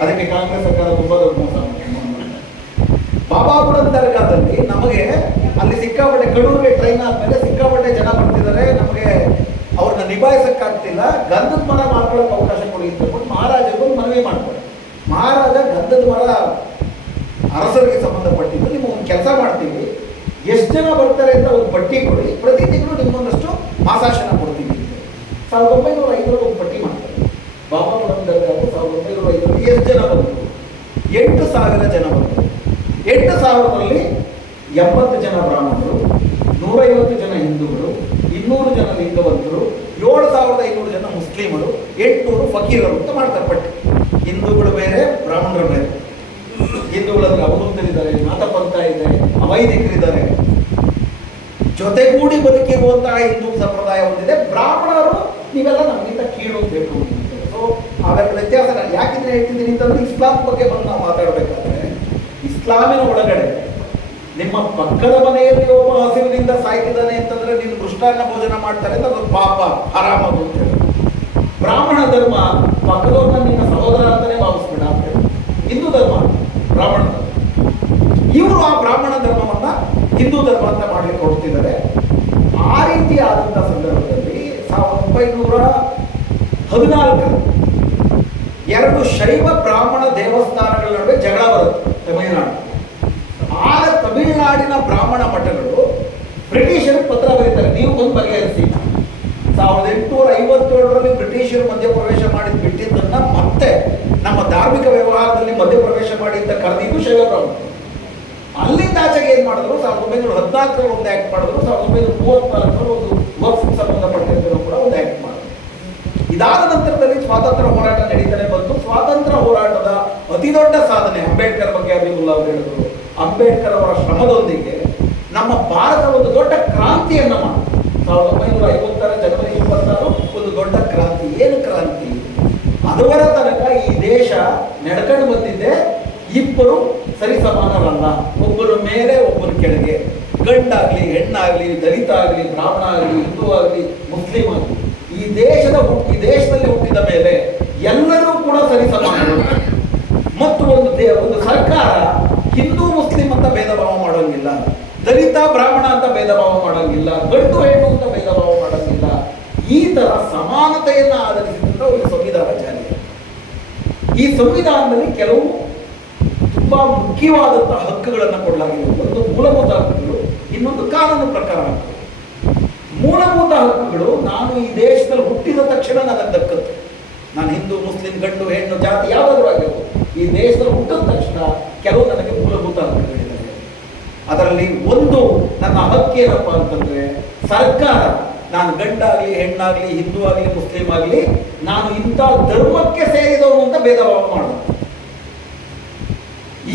ಅದಕ್ಕೆ ಕಾಂಗ್ರೆಸ್ ಸರ್ಕಾರ ತುಂಬಾ ದೊಡ್ಡ ಮೋಸ ಮಾಡಿದೆ. ಬಾಬಾ ಬುಡನ್ ದರ್ಗಾದಲ್ಲಿ ನಮಗೆ ಅಲ್ಲಿ ಸಿಕ್ಕಾಪಟ್ಟೆ, ಕಡೂರಿಗೆ ಟ್ರೈನ್ ಆದ್ಮೇಲೆ ಸಿಕ್ಕಾಪಟ್ಟೆ ಜನ ಬರ್ತಿದ್ದಾರೆ, ನಮಗೆ ಅವ್ರನ್ನ ನಿಭಾಯಿಸಕ್ಕಾಗ್ತಿಲ್ಲ, ಗಂಧದ ಮರ ಮಾಡ್ಕೊಳ್ಳೋಕೆ ಅವಕಾಶ ಕೊಡಿ ಅಂತ ಹೇಳ್ಬಿಟ್ಟು ಮಹಾರಾಜರು ಮನವಿ ಮಾಡ್ತಾರೆ. ಮಹಾರಾಜ ಗಂಧದ ಮರ ಅರಸರಿಗೆ ಸಂಬಂಧಪಟ್ಟಿದ್ದು, ನಿಮ್ಮ ಒಂದು ಕೆಲಸ ಮಾಡ್ತೀವಿ, ಎಷ್ಟು ಜನ ಬರ್ತಾರೆ ಅಂತ ಒಂದು ಪಟ್ಟಿ ಕೊಡಿ, ಪ್ರತಿ ತಿಂಗಳು ನಿಮ್ಗೊಂದಷ್ಟು ಮಾಸಾಶನ ಕೊಡ್ತೀವಿ. 1905 ಒಂದು ಪಟ್ಟಿ ಮಾಡ್ತಾರೆ. ಬಾಬಾ ಬುಡನ್ ದರ್ಗಾಕ್ಕೆ 1905 ಎಷ್ಟು ಜನ ಬಂದರು? 8,000 ಜನ ಬಂದರು. 8,000ರಲ್ಲಿ 80 ಜನ ಬ್ರಾಹ್ಮಣರು, 150 ಜನ ಹಿಂದೂಗಳು, 200 ಜನ ಲಿಂಗವಂತರು, 7,500 ಜನ ಮುಸ್ಲಿಮರು, 800 ಫಕೀರರು ಅಂತ ಮಾಡ್ತಾರೆ ಪಟ್ಟಿ. ಹಿಂದೂಗಳು ಬೇರೆ, ಬ್ರಾಹ್ಮಣರು ಬೇರೆ. ಹಿಂದೂಗಳಂದ್ರೆ ಅವಧೂತರಿದ್ದಾರೆ, ನಾಥಪಂಥ ಇದೆ, ಅವೈದಿಕರಿದ್ದಾರೆ, ಜೊತೆಗೂಡಿ ಬದುಕಿರುವಂತಹ ಹಿಂದೂ ಸಂಪ್ರದಾಯ ಒಂದಿದೆ. ಬ್ರಾಹ್ಮಣರು ನೀವೆಲ್ಲ ನಮಗಿಂತ ಕೀಳು ಬೇಕು. ಸೊ ಅವೆಲ್ಲ ವ್ಯತ್ಯಾಸ ಯಾಕಿದ್ರೆ ಹೇಳ್ತಿದ್ದೀನಿ ಅಂತಂದ್ರೆ, ಇಸ್ಲಾಂ ಬಗ್ಗೆ ಬಂದು ನಾವು ಮಾತಾಡಬೇಕಾದ್ರೆ, ಇಸ್ಲಾಮಿನ ಒಳಗಡೆ ನಿಮ್ಮ ಪಕ್ಕದ ಮನೆಯಲ್ಲಿ ಒಬ್ಬ ಹಸಿವಿನಿಂದ ಸಾಯ್ತಿದ್ದಾನೆ ಅಂತಂದ್ರೆ ನೀನು ಮೃಷ್ಟಾನ್ನ ಭೋಜನ ಮಾಡ್ತಾರೆ ಅಂತ ಅದೊಂದು ಪಾಪ, ಆರಾಮದು ಅಂತ ಹೇಳಿ. ಬ್ರಾಹ್ಮಣ ಧರ್ಮ ಪಕ್ಕದವ್ರನ್ನ ನಿನ್ನ ಸಹೋದರ ಅಂತಾನೆ ಭಾವಿಸ್ಬೇಡ ಅಂತ ಹೇಳಿ. ಹಿಂದೂ ಧರ್ಮ ಬ್ರಾಹ್ಮಣ ಧರ್ಮ, ಇವರು ಆ ಬ್ರಾಹ್ಮಣ ಧರ್ಮವನ್ನ ಹಿಂದೂ ಧರ್ಮ ಅಂತ ಮಾಡ್ಲಿಕ್ಕೆ ಹೊರಡ್ತಿದ್ದಾರೆ. ಆ ರೀತಿ ಆದಂತಹ ಸಂದರ್ಭದಲ್ಲಿ 1914 2 ಶೈವ ಬ್ರಾಹ್ಮಣ ದೇವಸ್ಥಾನಗಳ ನಡುವೆ ಜಗಳ ಬರುತ್ತೆ ತಮಿಳುನಾಡು. ಆಗ ತಮಿಳುನಾಡಿನ ಬ್ರಾಹ್ಮಣ ಮಠಗಳು ಬ್ರಿಟಿಷರಿಗೆ ಪತ್ರ ಹೇಳ್ತಾರೆ ನೀವು ಬಂದು ಬಗೆಹರಿಸಿ. 1857ರಲ್ಲಿ ಬ್ರಿಟಿಷರು ಮಧ್ಯಪ್ರವೇಶ ಮಾಡಿದ್ ಬಿಟ್ಟಿದ್ದನ್ನ ಮತ್ತೆ ನಮ್ಮ ಧಾರ್ಮಿಕ ವ್ಯವಹಾರದಲ್ಲಿ ಮಧ್ಯಪ್ರವೇಶ ಮಾಡಿ ಅಂತ ಕರೆದಿದ್ದು ಶೈವಬ್ರಹ್ಮ. ಅಲ್ಲಿಂದ ಆಚೆಗೆ ಏನ್ ಮಾಡಿದ್ರು, 1914ರಲ್ಲಿ ಒಂದು ಆಕ್ಟ್ ಮಾಡಿದ್ರು, 1934ರಲ್ಲಿ ಒಂದು ವಕ್ಫ್ ಸಂಬಂಧಪಟ್ಟಂತೆ ಕೂಡ ಒಂದು ಆಕ್ಟ್ ಮಾಡಿದ್ರು. ಇದಾದ ನಂತರದಲ್ಲಿ ಸ್ವಾತಂತ್ರ್ಯ ಹೋರಾಟ ನಡೀತಾನೆ ಬಂತು. ಸ್ವಾತಂತ್ರ್ಯ ಹೋರಾಟದ ಅತಿ ದೊಡ್ಡ ಸಾಧನೆ ಅಬೇಡ್ಕರ್ ಬಗ್ಗೆ ಅಭಿಮುಲ್ಲಾ ಅವರು ಹೇಳಿದ್ರು. ಅಂಬೇಡ್ಕರ್ ಅವರ ಶ್ರಮದೊಂದಿಗೆ ನಮ್ಮ ಭಾರತ ಒಂದು ದೊಡ್ಡ ಕ್ರಾಂತಿಯನ್ನ ಮಾಡಿತು. 1950ರ ಜನವರಿ 26 ಒಂದು ದೊಡ್ಡ ಕ್ರಾಂತಿ. ಏನು ಕ್ರಾಂತಿ? ಅದರ ತನಕ ಈ ದೇಶ ನಡ್ಕೊಂಡು ಬಂದಿದ್ದೆ ಇಬ್ಬರು ಸರಿ ಸಮಾನರಲ್ಲ, ಒಬ್ಬರು ಮೇಲೆ ಒಬ್ಬರು ಕೆಳಗೆ, ಗಂಡಾಗ್ಲಿ ಹೆಣ್ಣಾಗ್ಲಿ, ದಲಿತ ಆಗ್ಲಿ, ಬ್ರಾಹ್ಮಣ ಆಗ್ಲಿ, ಹಿಂದೂ ಆಗ್ಲಿ, ಮುಸ್ಲಿಂ ಆಗ್ಲಿ, ಈ ದೇಶದಲ್ಲಿ ಹುಟ್ಟಿದ ಮೇಲೆ ಎಲ್ಲರೂ ಕೂಡ ಸರಿ ಸಮಾನರು. ಮತ್ತು ಒಂದು ಸರ್ಕಾರ ಹಿಂದೂ ಮುಸ್ಲಿಂ ಅಂತ ಭೇದ ಭಾವ ಮಾಡೋಂಗಿಲ್ಲ, ದಲಿತ ಬ್ರಾಹ್ಮಣ ಅಂತ ಭೇದ ಭಾವ ಮಾಡೋಂಗಿಲ್ಲ, ಗಂಡು ಹೆಣ್ಣು ಅಂತ ಭೇದ ಭಾವ ಮಾಡೋಂಗಿಲ್ಲ. ಈ ತರ ಸಮಾನತೆಯನ್ನ ಆಧರಿಸಿದಂತ ಒಂದು ಸಂವಿಧಾನ ಜಾರಿ. ಈ ಸಂವಿಧಾನದಲ್ಲಿ ಕೆಲವು ತುಂಬಾ ಮುಖ್ಯವಾದಂತಹ ಹಕ್ಕುಗಳನ್ನು ಕೊಡಲಾಗಿದೆ. ಒಂದು ಮೂಲಭೂತ ಹಕ್ಕುಗಳು, ಇನ್ನೊಂದು ಕಾನೂನು ಪ್ರಕಾರ ಹಕ್ಕುಗಳು. ಮೂಲಭೂತ ಹಕ್ಕುಗಳು, ನಾನು ಈ ದೇಶದಲ್ಲಿ ಹುಟ್ಟಿದ ತಕ್ಷಣ ನನಗೆ ದಕ್ಕತ್ತು. ನಾನು ಹಿಂದೂ ಮುಸ್ಲಿಂ ಗಂಡು ಹೆಣ್ಣು ಜಾತಿ ಯಾವುದಾದ್ರೂ ಆಗಿರ್ಬೋದು, ಈ ದೇಶದಲ್ಲಿ ಹುಟ್ಟಿದ ತಕ್ಷಣ ಕೆಲವು ನನಗೆ ಮೂಲಭೂತ ಹಕ್ಕುಗಳಿದ್ದಾವೆ. ಅದರಲ್ಲಿ ಒಂದು ನನ್ನ ಹಕ್ಕೇನಪ್ಪ ಅಂತಂದ್ರೆ, ಸರ್ಕಾರ ನಾನು ಗಂಡಾಗ್ಲಿ ಹೆಣ್ಣಾಗ್ಲಿ ಹಿಂದೂ ಆಗ್ಲಿ ಮುಸ್ಲಿಂ ಆಗ್ಲಿ ನಾನು ಇಂಥ ಧರ್ಮಕ್ಕೆ ಸೇರಿದವನು ಅಂತ ಭೇದ ಭಾವ ಮಾಡೋದು.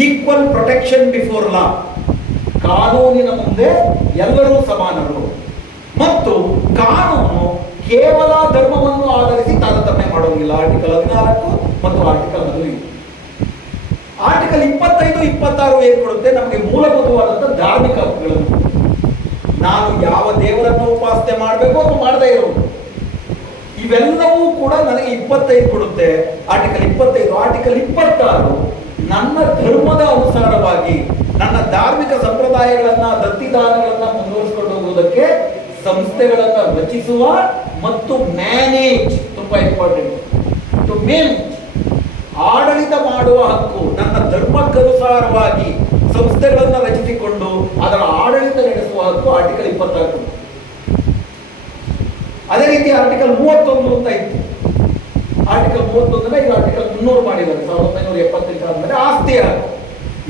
ಈಕ್ವಲ್ ಪ್ರೊಟೆಕ್ಷನ್ ಬಿಫೋರ್ ಲಾ, ಕಾನೂನಿನ ಮುಂದೆ ಎಲ್ಲರೂ ಸಮಾನರು. ಮತ್ತು ಕಾನೂನು ಕೇವಲ ಧರ್ಮವನ್ನು ಆಧರಿಸಿ ತಾರತಮ್ಯ ಮಾಡೋದಿಲ್ಲ. ಆರ್ಟಿಕಲ್ 14 ಮತ್ತು ಆರ್ಟಿಕಲ್ 15. ಆರ್ಟಿಕಲ್ 25, 26 ಏನ್ ಕೊಡುತ್ತೆ? ನಮಗೆ ಮೂಲಭೂತವಾದಂತಹ ಧಾರ್ಮಿಕ ಹಕ್ಕುಗಳನ್ನು. ನಾನು ಯಾವ ದೇವರನ್ನು ಉಪಾಸನೆ ಮಾಡಬೇಕು ಅದು ಮಾಡದೇ ಇರೋದು, ಇವೆಲ್ಲವೂ ಕೂಡ ನನಗೆ 25 ಕೊಡುತ್ತೆ. ಆರ್ಟಿಕಲ್ 25. ಆರ್ಟಿಕಲ್ 26 ನನ್ನ ಧರ್ಮದ ಅನುಸಾರವಾಗಿ ನನ್ನ ಧಾರ್ಮಿಕ ಸಂಪ್ರದಾಯಗಳನ್ನ ದತ್ತಿದಾನಗಳನ್ನ ಮುಂದುವರಿಸಿಕೊಂಡು ಹೋಗುವುದಕ್ಕೆ ಸಂಸ್ಥೆಗಳನ್ನ ರಚಿಸುವ ಮತ್ತು ಮ್ಯಾನೇಜ್, ತುಂಬಾ ಇಂಪಾರ್ಟೆಂಟ್, ಟು ಮ್ಯಾನೇಜ್, ಆಡಳಿತ ಮಾಡುವ ಹಕ್ಕು. ನನ್ನ ಧರ್ಮಕ್ಕನುಸಾರವಾಗಿ ಸಂಸ್ಥೆಗಳನ್ನ ರಚಿಸಿಕೊಂಡು ಅದರ ಆಡಳಿತ ನಡೆಸುವ ಹಕ್ಕು ಆರ್ಟಿಕಲ್ 26. ಅದೇ ರೀತಿ ಆರ್ಟಿಕಲ್ 31 ಅಂತ ಇತ್ತು. ಆರ್ಟಿಕಲ್ 31 ಈಗ ಆರ್ಟಿಕಲ್ 300 ಮಾಡಿದ್ದಾರೆ 1978 ಆದ್ಮೇಲೆ. ಆಸ್ತಿಯ ಹಕ್ಕು.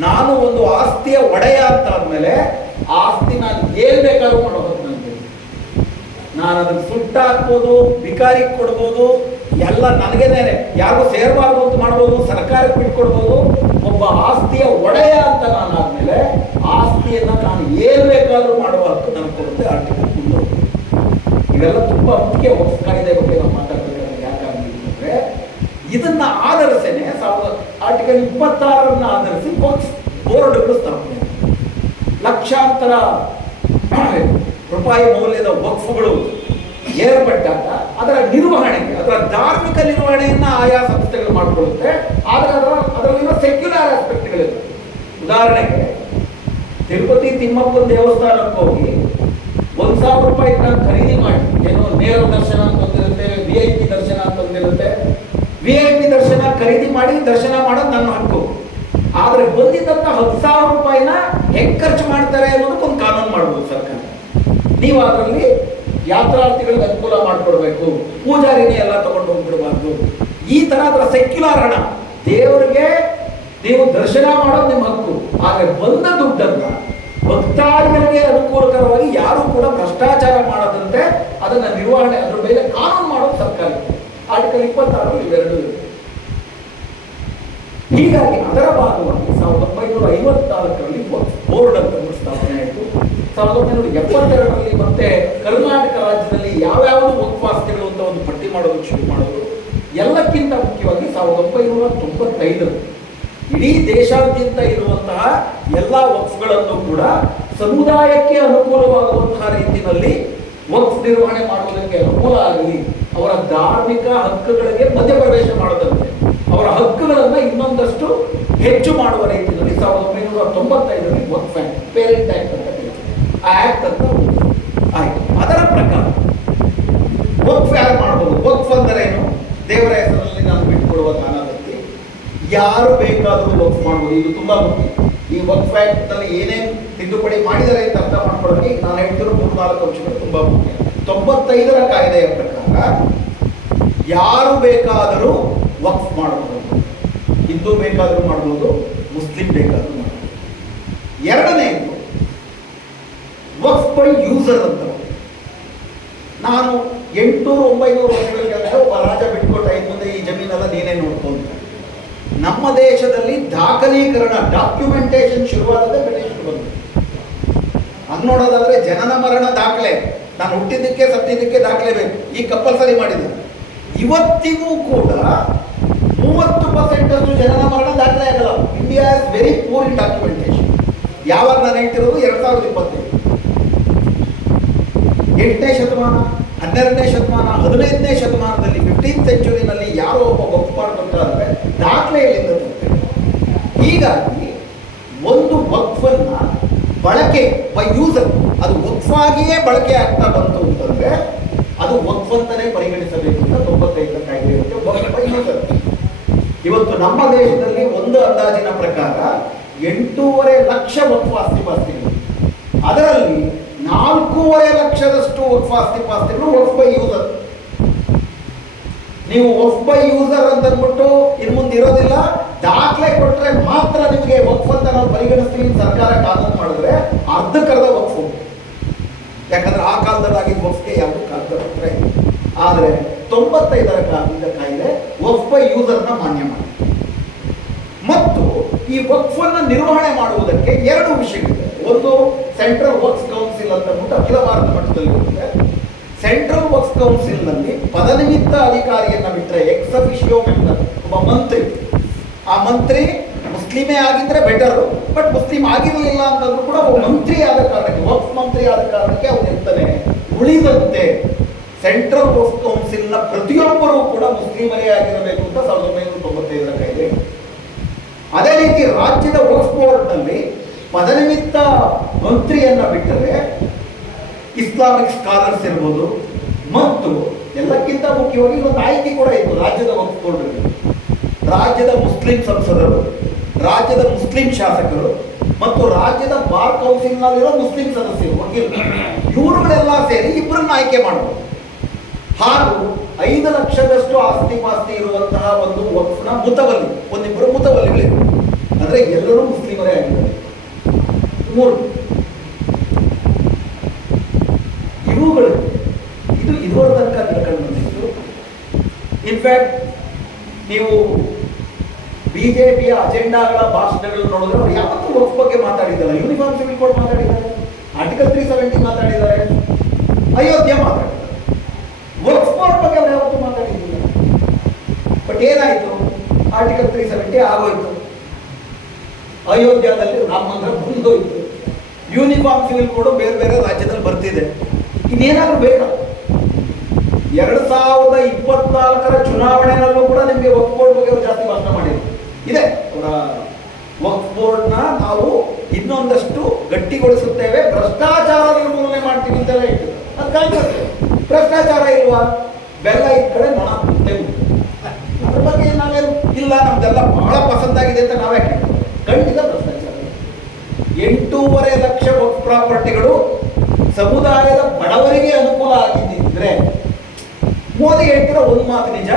ನಾನು ಒಂದು ಆಸ್ತಿಯ ಒಡೆಯ ಅಂತ ಆದ್ಮೇಲೆ ಆಸ್ತಿ ನಾನು ಏನ್ ಬೇಕಾದ್ರೂ ಮಾಡೋ ಹಕ್ಕು ನನಗೆ. ನಾನು ಅದನ್ನು ಸುಟ್ಟಾಕ್ಬೋದು, ಬಿಕಾರಿಗೆ ಕೊಡ್ಬೋದು, ಎಲ್ಲ ನನಗೇನೆ, ಯಾರಿಗೂ ಸೇರಬಾರ್ದು ಅಂತ ಮಾಡ್ಬೋದು, ಸರ್ಕಾರಕ್ಕೆ ಬಿಟ್ಕೊಡ್ಬೋದು. ಒಬ್ಬ ಆಸ್ತಿಯ ಒಡೆಯ ಅಂತ ನಾನು ಆದ್ಮೇಲೆ ಆಸ್ತಿಯನ್ನ ನಾನು ಏನ್ ಬೇಕಾದ್ರೂ ಮಾಡುವ ಹಕ್ಕು ನನಗೆ ಕೊಡುತ್ತೆ ಆರ್ಟಿಕಲ್ 300. ಇವೆಲ್ಲ ತುಂಬಾ ಮುಖ್ಯ ವಕ್ಫ್ ಕಾಯ್ದೆ ಬಗ್ಗೆ ನಾವು ಮಾತಾಡ್ಬೇಕಾದ್ರೆ. ಯಾಕಂದ್ರೆ ಇದನ್ನ ಆಧರಿಸೇನೆ ಆರ್ಟಿಕಲ್ 26 ಆಧರಿಸಿ ವಕ್ಫ್ ಬೋರ್ಡ್ಗಳು ಸ್ಥಾಪನೆ. ಲಕ್ಷಾಂತರ ರೂಪಾಯಿ ಮೌಲ್ಯದ ವಕ್ಫ್ಗಳು ಏರ್ಪಟ್ಟಾಗ ಅದರ ನಿರ್ವಹಣೆಗೆ, ಅದರ ಧಾರ್ಮಿಕ ನಿರ್ವಹಣೆಯನ್ನ ಆಯಾ ಸಂಸ್ಥೆಗಳು ಮಾಡಿಕೊಳ್ಳುತ್ತೆ. ಆದರೆ ಅದರಲ್ಲಿರೋ ಸೆಕ್ಯುಲರ್ ಆಸ್ಪೆಕ್ಟ್ಗಳಿವೆ. ಉದಾಹರಣೆಗೆ ತಿರುಪತಿ ತಿಮ್ಮಪ್ಪನ ದೇವಸ್ಥಾನಕ್ಕೆ ಹೋಗಿ 1,000 ರೂಪಾಯಿ ಖರೀದಿ ಮಾಡಿ, ಏನೋ ನೇರ ದರ್ಶನ ಅಂತ ಒಂದಿರುತ್ತೆ, VIP ದರ್ಶನ ಅಂತ ಒಂದಿರುತ್ತೆ. VIP ದರ್ಶನ ಖರೀದಿ ಮಾಡಿ ದರ್ಶನ ಮಾಡೋದು ನನ್ನ ಹಕ್ಕು. ಆದ್ರೆ ಬಂದಿದ್ದಂತ 10,000 ರೂಪಾಯಿನ ಹೆಂಗ್ ಖರ್ಚು ಮಾಡ್ತಾರೆ ಅನ್ನೋದಕ್ಕೊಂದು ಕಾನೂನು ಮಾಡಬಹುದು ಸರ್ಕಾರ. ನೀವು ಅದರಲ್ಲಿ ಯಾತ್ರಾರ್ಥಿಗಳಿಗೆ ಅನುಕೂಲ ಮಾಡಿಕೊಡ್ಬೇಕು, ಪೂಜಾರಿನೇ ಎಲ್ಲ ತಗೊಂಡು ಹೋಗ್ಬಿಡಬಾರ್ದು. ಈ ತರ ಅದರ ಸೆಕ್ಯುಲರ್ ಹಣ, ದೇವರಿಗೆ ನೀವು ದರ್ಶನ ಮಾಡೋದು ನಿಮ್ಮ ಹಕ್ಕು. ಆದ್ರೆ ಬಂದ ದುಡ್ಡನ್ನ ಭಕ್ತಾದಿಗಳಿಗೆ ಅನುಕೂಲಕರವಾಗಿ ಯಾರು ಕೂಡ ಭ್ರಷ್ಟಾಚಾರ ಮಾಡದಂತೆ ಅದನ್ನ ನಿರ್ವಹಣೆ, ಅದ್ರ ಮೇಲೆ ಕಾನೂನು ಮಾಡೋದು ಸರ್ಕಾರ. ಆರ್ಟಿಕಲ್ 26 ಇವೆರಡು ಇದೆ. ಹೀಗಾಗಿ ಅದರ ಭಾಗವಾಗಿ 1954ರಲ್ಲಿ ಬೋರ್ಡ್ ಅಂತ ಸ್ಥಾಪನೆ ಆಯಿತು. 1972ರಲ್ಲಿ ಮತ್ತೆ ಕರ್ನಾಟಕ ರಾಜ್ಯದಲ್ಲಿ ಯಾವ್ಯಾವ ವಕ್ಫ್ ಆಸ್ತಿಗಳು ಅಂತ ಒಂದು ಪಟ್ಟಿ ಮಾಡೋದಕ್ಕೆ ಶುರು ಮಾಡಿದ್ರು. ಎಲ್ಲಕ್ಕಿಂತ ಮುಖ್ಯವಾಗಿ 1995 ಇಡೀ ದೇಶಾದ್ಯಂತ ಇರುವಂತಹ ಎಲ್ಲ ವಕ್ಫ್ಗಳನ್ನು ಕೂಡ ಸಮುದಾಯಕ್ಕೆ ಅನುಕೂಲವಾಗುವಂತಹ ರೀತಿಯಲ್ಲಿ ವಕ್ಫ್ ನಿರ್ವಹಣೆ ಮಾಡುವುದಕ್ಕೆ ಅನುಕೂಲ ಆಗಲಿ, ಅವರ ಧಾರ್ಮಿಕ ಹಕ್ಕುಗಳಿಗೆ ಮಧ್ಯಪ್ರವೇಶ ಮಾಡದಂತೆ ಅವರ ಹಕ್ಕುಗಳನ್ನ ಇನ್ನೊಂದಷ್ಟು ಹೆಚ್ಚು ಮಾಡುವ ರೀತಿಯಲ್ಲಿ 1995ರಲ್ಲಿ ವಕ್ಫ್ ಆಕ್ಟ್, ಪೇರೆಂಟ್ ಆಕ್ಟ್ ಅಂತ ಆ ಆಕ್ಟ್ ಅಂತ ಆಯ್ತು. ಅದರ ಪ್ರಕಾರ ವಕ್ಫ್ ಯಾರು ಮಾಡಬಹುದು? ವಕ್ಫ್ ಅಂದರೆ ಏನು? ದೇವರ ಹೆಸರಲ್ಲಿ ನಾನು ಬಿಟ್ಟುಕೊಡುವ ದಾನದತ್ತಿ ಯಾರು ಬೇಕಾದರೂ ವಕ್ಫ್ ಮಾಡಬಹುದು. ಇದು ತುಂಬಾ ಮುಖ್ಯ. ಈ ವಕ್ಫ್ ಆಕ್ಟ್ ನಲ್ಲಿ ಏನೇನು ತಿದ್ದುಪಡಿ ಮಾಡಿದರೆ ಅಂತ ಅರ್ಥ ಮಾಡ್ಕೊಳ್ಳೋಕೆ ಈಗ ನಾನು ಹೇಳ್ತಿರೋ 3-4 ಅಂಶಗಳು ತುಂಬಾ ಮುಖ್ಯ. 95ರ ಕಾಯ್ದೆಯ ಪ್ರಕಾರ ಯಾರು ಬೇಕಾದರೂ ವಕ್ಫ್ ಮಾಡಬಹುದು. ಹಿಂದೂ ಬೇಕಾದರೂ ಮಾಡಬಹುದು, ಮುಸ್ಲಿಂ ಬೇಕಾದರೂ ಮಾಡಬಹುದು. ಎರಡನೇದು ವಕ್ಫ್ ಬೈ ಯೂಸರ್ ಅಂತ. ನಾನು 800-900 ವರ್ಷಗಳ ಕೆಳಗೆ ಒಬ್ಬ ರಾಜ ಬಿಟ್ಕೊಟ್ಟ ಇನ್ನು ಮುಂದೆ ಈ ಜಮೀನೆಲ್ಲ ನೀನೇ ನೋಡ್ಕೊಂತ. ನಮ್ಮ ದೇಶದಲ್ಲಿ ದಾಖಲೀಕರಣ ಡಾಕ್ಯುಮೆಂಟೇಶನ್ ಶುರುವಾದದ್ದೇ ಬ್ರಿಟಿಷರು ಬಂದು. ಹಂಗೆ ನೋಡೋದಾದ್ರೆ ಜನನ ಮರಣ ದಾಖಲೆ, ನಾನು ಹುಟ್ಟಿದ್ದಕ್ಕೆ ಸತ್ತಿದ್ದಕ್ಕೆ ದಾಖಲೆ ಬೇಕು, ಈ ಕಂಪಲ್ಸರಿ ಮಾಡಿದ್ರು. ಇವತ್ತಿಗೂ ಕೂಡ 30% ಜನನ ಮರಣ ದಾಖಲೆ ಆಗಲ್ಲ. India is very poor in documentation. ಯಾವಾಗ ನಾನು ಹೇಳ್ತಿರೋದು 2025. 8ನೇ ಶತಮಾನ, 12ನೇ ಶತಮಾನ, 15ನೇ ಶತಮಾನದಲ್ಲಿ 15th ಸೆಂಚುರಿನಲ್ಲಿ ಯಾರೋ ಒಬ್ಬ ವಕ್ಫ್ ಮಾಡ್ಕೊಂಡ್ರೆ ದಾಖಲೆಯಲ್ಲಿಂದ ಬರ್ತೇವೆ. ಹೀಗಾಗಿ ಒಂದು ವಕ್ಫನ್ನ ಬಳಕೆ ಬೈ ಯೂಸರ್, ಅದು ವಕ್ಫಾಗಿಯೇ ಬಳಕೆ ಆಗ್ತಾ ಬಂತು ಅಂತಂದ್ರೆ ಅದು ವಕ್ಫ್ ಅಂತಾನೆ ಪರಿಗಣಿಸಬೇಕು ಅಂತ 95ರ ಕಾಯ್ದೆ ಇರುತ್ತೆ. ವಕ್ಫ್ ಬೈ ಯೂಸರ್. ಇವತ್ತು ನಮ್ಮ ದೇಶದಲ್ಲಿ ಒಂದು ಅಂದಾಜಿನ ಪ್ರಕಾರ 8.5 ಲಕ್ಷ ವಕ್ಫ್ ಆಸ್ತಿಪಾಸ್ತಿಗಳು, ಅದರಲ್ಲಿ 4.5 ಲಕ್ಷದಷ್ಟು ವಕ್ಫ್ ಆಸ್ತಿಪಾಸ್ತಿಗಳು ವಕ್ಫ್ ಬೈ ಯೂಸರ್. ನೀವು ವಕ್ಫ್ ಬೈ ಯೂಸರ್ ಅಂತ ಅಂದ್ಬಿಟ್ಟು ಇನ್ನು ಮುಂದೆ ಇರೋದಿಲ್ಲ, ದಾಖಲೆ ಕೊಟ್ಟರೆ ಮಾತ್ರ ನಿಮಗೆ ವಕ್ಫ್ ಅಂತ ನಾವು ಪರಿಗಣಿಸ್ತೀವಿ ಸರ್ಕಾರ ಕಾನೂನು ಮಾಡಿದ್ರೆ ಅರ್ಧಕ್ಕರ್ಧ ವಕ್ಫ್. ಯಾಕಂದ್ರೆ ಆ ಕಾಲದಲ್ಲಿ ಆಗಿದ್ದ ವಕ್ಫ್ಗೆ ಯಾವುದು ಕಾಗದ ಪತ್ರ ಇಲ್ಲ. ಆದರೆ 95ರ ಕಾಯ್ದೆ ವಕ್ಫ್ ಬೈ ಯೂಸರ್ನ ಮಾನ್ಯ ಮಾಡಿ. ಮತ್ತು ಈ ವಕ್ಫನ್ನು ನಿರ್ವಹಣೆ ಮಾಡುವುದಕ್ಕೆ 2 ವಿಷಯಗಳಿದೆ. ಒಂದು ಸೆಂಟ್ರಲ್ ವಕ್ಫ್ ಕೌನ್ಸಿಲ್ ಅಂತ ಅಂದ್ಬಿಟ್ಟು ಅಖಿಲ ಭಾರತ ಮಟ್ಟದಲ್ಲಿ ಇರುತ್ತೆ. ಸೆಂಟ್ರಲ್ ವಕ್ಫ್ ಕೌನ್ಸಿಲ್ ನಲ್ಲಿ ಪದನಿಮಿತ್ತ ಅಧಿಕಾರಿಯನ್ನ ಬಿಟ್ಟರೆ ಎಕ್ಸ್ ಅಫಿಷಿಯೋ ಮೆಂಬರ್ ಒಬ್ಬ ಮಂತ್ರಿ, ಆ ಮಂತ್ರಿ ಮುಸ್ಲಿಮೇ ಆಗಿದ್ರೆ ಬೆಟರು, ಬಟ್ ಮುಸ್ಲಿಂ ಆಗಿರಲಿಲ್ಲ ಅಂತಂದ್ರೂ ಕೂಡ ಒಬ್ಬ ಮಂತ್ರಿ ಆದ ಕಾರಣಕ್ಕೆ, ವಕ್ಫ್ ಮಂತ್ರಿ ಆದ ಕಾರಣಕ್ಕೆ ಅವನು ಇರ್ತಾನೆ. ಉಳಿದಂತೆ ಸೆಂಟ್ರಲ್ ವಕ್ಫ್ ಕೌನ್ಸಿಲ್ನ ಪ್ರತಿಯೊಬ್ಬರೂ ಕೂಡ ಮುಸ್ಲಿಮರೇ ಆಗಿರಬೇಕು ಅಂತ 1995ರ ಕಾಯ್ದೆ. ಅದೇ ರೀತಿ ರಾಜ್ಯದ ವಕ್ಫ್ ಬೋರ್ಡ್ನಲ್ಲಿ ಪದನಿಮಿತ್ತ ಮಂತ್ರಿಯನ್ನ ಬಿಟ್ಟರೆ ಇಸ್ಲಾಮಿಕ್ ಸ್ಕಾಲರ್ಸ್ ಇರ್ಬೋದು, ಮತ್ತು ಎಲ್ಲಕ್ಕಿಂತ ಮುಖ್ಯವಾಗಿ ಒಂದು ಆಯ್ಕೆ ಕೂಡ ಇತ್ತು ರಾಜ್ಯದ ವಕ್ಫ್ ಬೋರ್ಡ್ನಲ್ಲಿ. ರಾಜ್ಯದ ಮುಸ್ಲಿಂ ಸಂಸದರು, ರಾಜ್ಯದ ಮುಸ್ಲಿಂ ಶಾಸಕರು ಮತ್ತು ರಾಜ್ಯದ ಬಾರ್ ಕೌನ್ಸಿಲ್ನಲ್ಲಿರೋ ಮುಸ್ಲಿಂ ಸದಸ್ಯರು, ವಕೀಲರು, ಇವರುಗಳೆಲ್ಲ ಸೇರಿ ಇಬ್ಬರನ್ನ ಆಯ್ಕೆ ಮಾಡಬಹುದು. ಹಾಗೂ 5 ಲಕ್ಷದಷ್ಟು ಆಸ್ತಿಪಾಸ್ತಿ ಇರುವಂತಹ ಒಂದು ವಕ್ಫ್ನ ಮುತವಲ್ಲಿ ಒಂದಿಬ್ಬರು ಮುತವಲ್ಲಿಗಳಿವೆ. ಅಂದ್ರೆ ಎಲ್ಲರೂ ಮುಸ್ಲಿಮರೇ ಆಗಿದ್ದಾರೆ. 3 ಇವುಗಳು ಇದು ಇದುವರ ತನಕ ನಡ್ಕೊಂಡು ಬಂದಿತ್ತು. ಇನ್ಫ್ಯಾಕ್ಟ್ ನೀವು ಬಿಜೆಪಿಯ ಅಜೆಂಡಾಗಳ ಭಾಷಣಗಳು ನೋಡಿದ್ರೆ ಅವ್ರು ಯಾವತ್ತೂ ವಕ್ಫ್ ಬಗ್ಗೆ ಮಾತಾಡಿದ್ದಾರೆ. ಯೂನಿಫಾರ್ಮ್ ಸಿವಿಲ್ ಕೋಡ್ ಮಾತಾಡಿದ್ದಾರೆ, ಆರ್ಟಿಕಲ್ 370 ಮಾತಾಡಿದ್ದಾರೆ, ಅಯೋಧ್ಯ ಮಾತಾಡಿದ್ದಾರೆ. ವಕ್ಫ್ ಬೋರ್ಡ್ ಬಗ್ಗೆ ಅವ್ರು ಯಾವತ್ತೂ ಮಾತಾಡಿದ್ದಿಲ್ಲ. ಬಟ್ ಏನಾಯ್ತು, ಆರ್ಟಿಕಲ್ 370 ಆಗೋಯ್ತು, ಅಯೋಧ್ಯದಲ್ಲಿ ರಾಮ ಮಂದಿರ ಮುಂದೋಯ್ತು, ಯೂನಿಫಾರ್ಮ್ ಸಿವಿಲ್ ಕೋಡ್ ಬೇರೆ ಬೇರೆ ರಾಜ್ಯದಲ್ಲಿ ಬರ್ತಿದೆ. ಇನ್ನೇನಾದ್ರೂ ಬೇಕಾ? 2024ರ ಚುನಾವಣೆನಲ್ಲೂ ಕೂಡ ನಿಮಗೆ ವಕ್ಫ್ ಬೋರ್ಡ್ ಬಗ್ಗೆ ಅವರು ಜಾಸ್ತಿ ಭಾಷಣ ಮಾಡಿದ್ರು. ಇದೆ ಅವರ ವಕ್ಫ್ ಬೋರ್ಡ್ನ ನಾವು ಇನ್ನೊಂದಷ್ಟು ಗಟ್ಟಿಗೊಳಿಸುತ್ತೇವೆ, ಭ್ರಷ್ಟಾಚಾರ ನಿರ್ಮೂಲನೆ ಮಾಡ್ತೀವಿ ಅಂತೆಲ್ಲ ಹೇಳ್ತಿದ್ರು. ಅದು ಕಾಂಗ್ರೆಸ್. ಭ್ರಷ್ಟಾಚಾರ ಇಲ್ವಾ? ಬೆಲ್ಲ ಈ ಕಡೆ ನೊಣ ತೆಂಗು. ಅದ್ರ ಬಗ್ಗೆ ನಾವೇನು ಇಲ್ಲ, ನಮ್ದೆಲ್ಲ ಬಹಳ ಪಸಂದಾಗಿದೆ ಅಂತ ನಾವೇ ಕೇಳ್ತೀವಿ. ಖಂಡಿತ ಭ್ರಷ್ಟಾಚಾರ. 8.5 ಲಕ್ಷ ವಕ್ಫ್ ಪ್ರಾಪರ್ಟಿಗಳು ಸಮುದಾಯದ ಬಡವರಿಗೆ ಅನುಕೂಲ ಆಗಿದ್ದಿದ್ರೆ, ಮೋದಿ ಹೇಳ್ತಿರೋ ಒಂದು ಮಾತು ನಿಜ,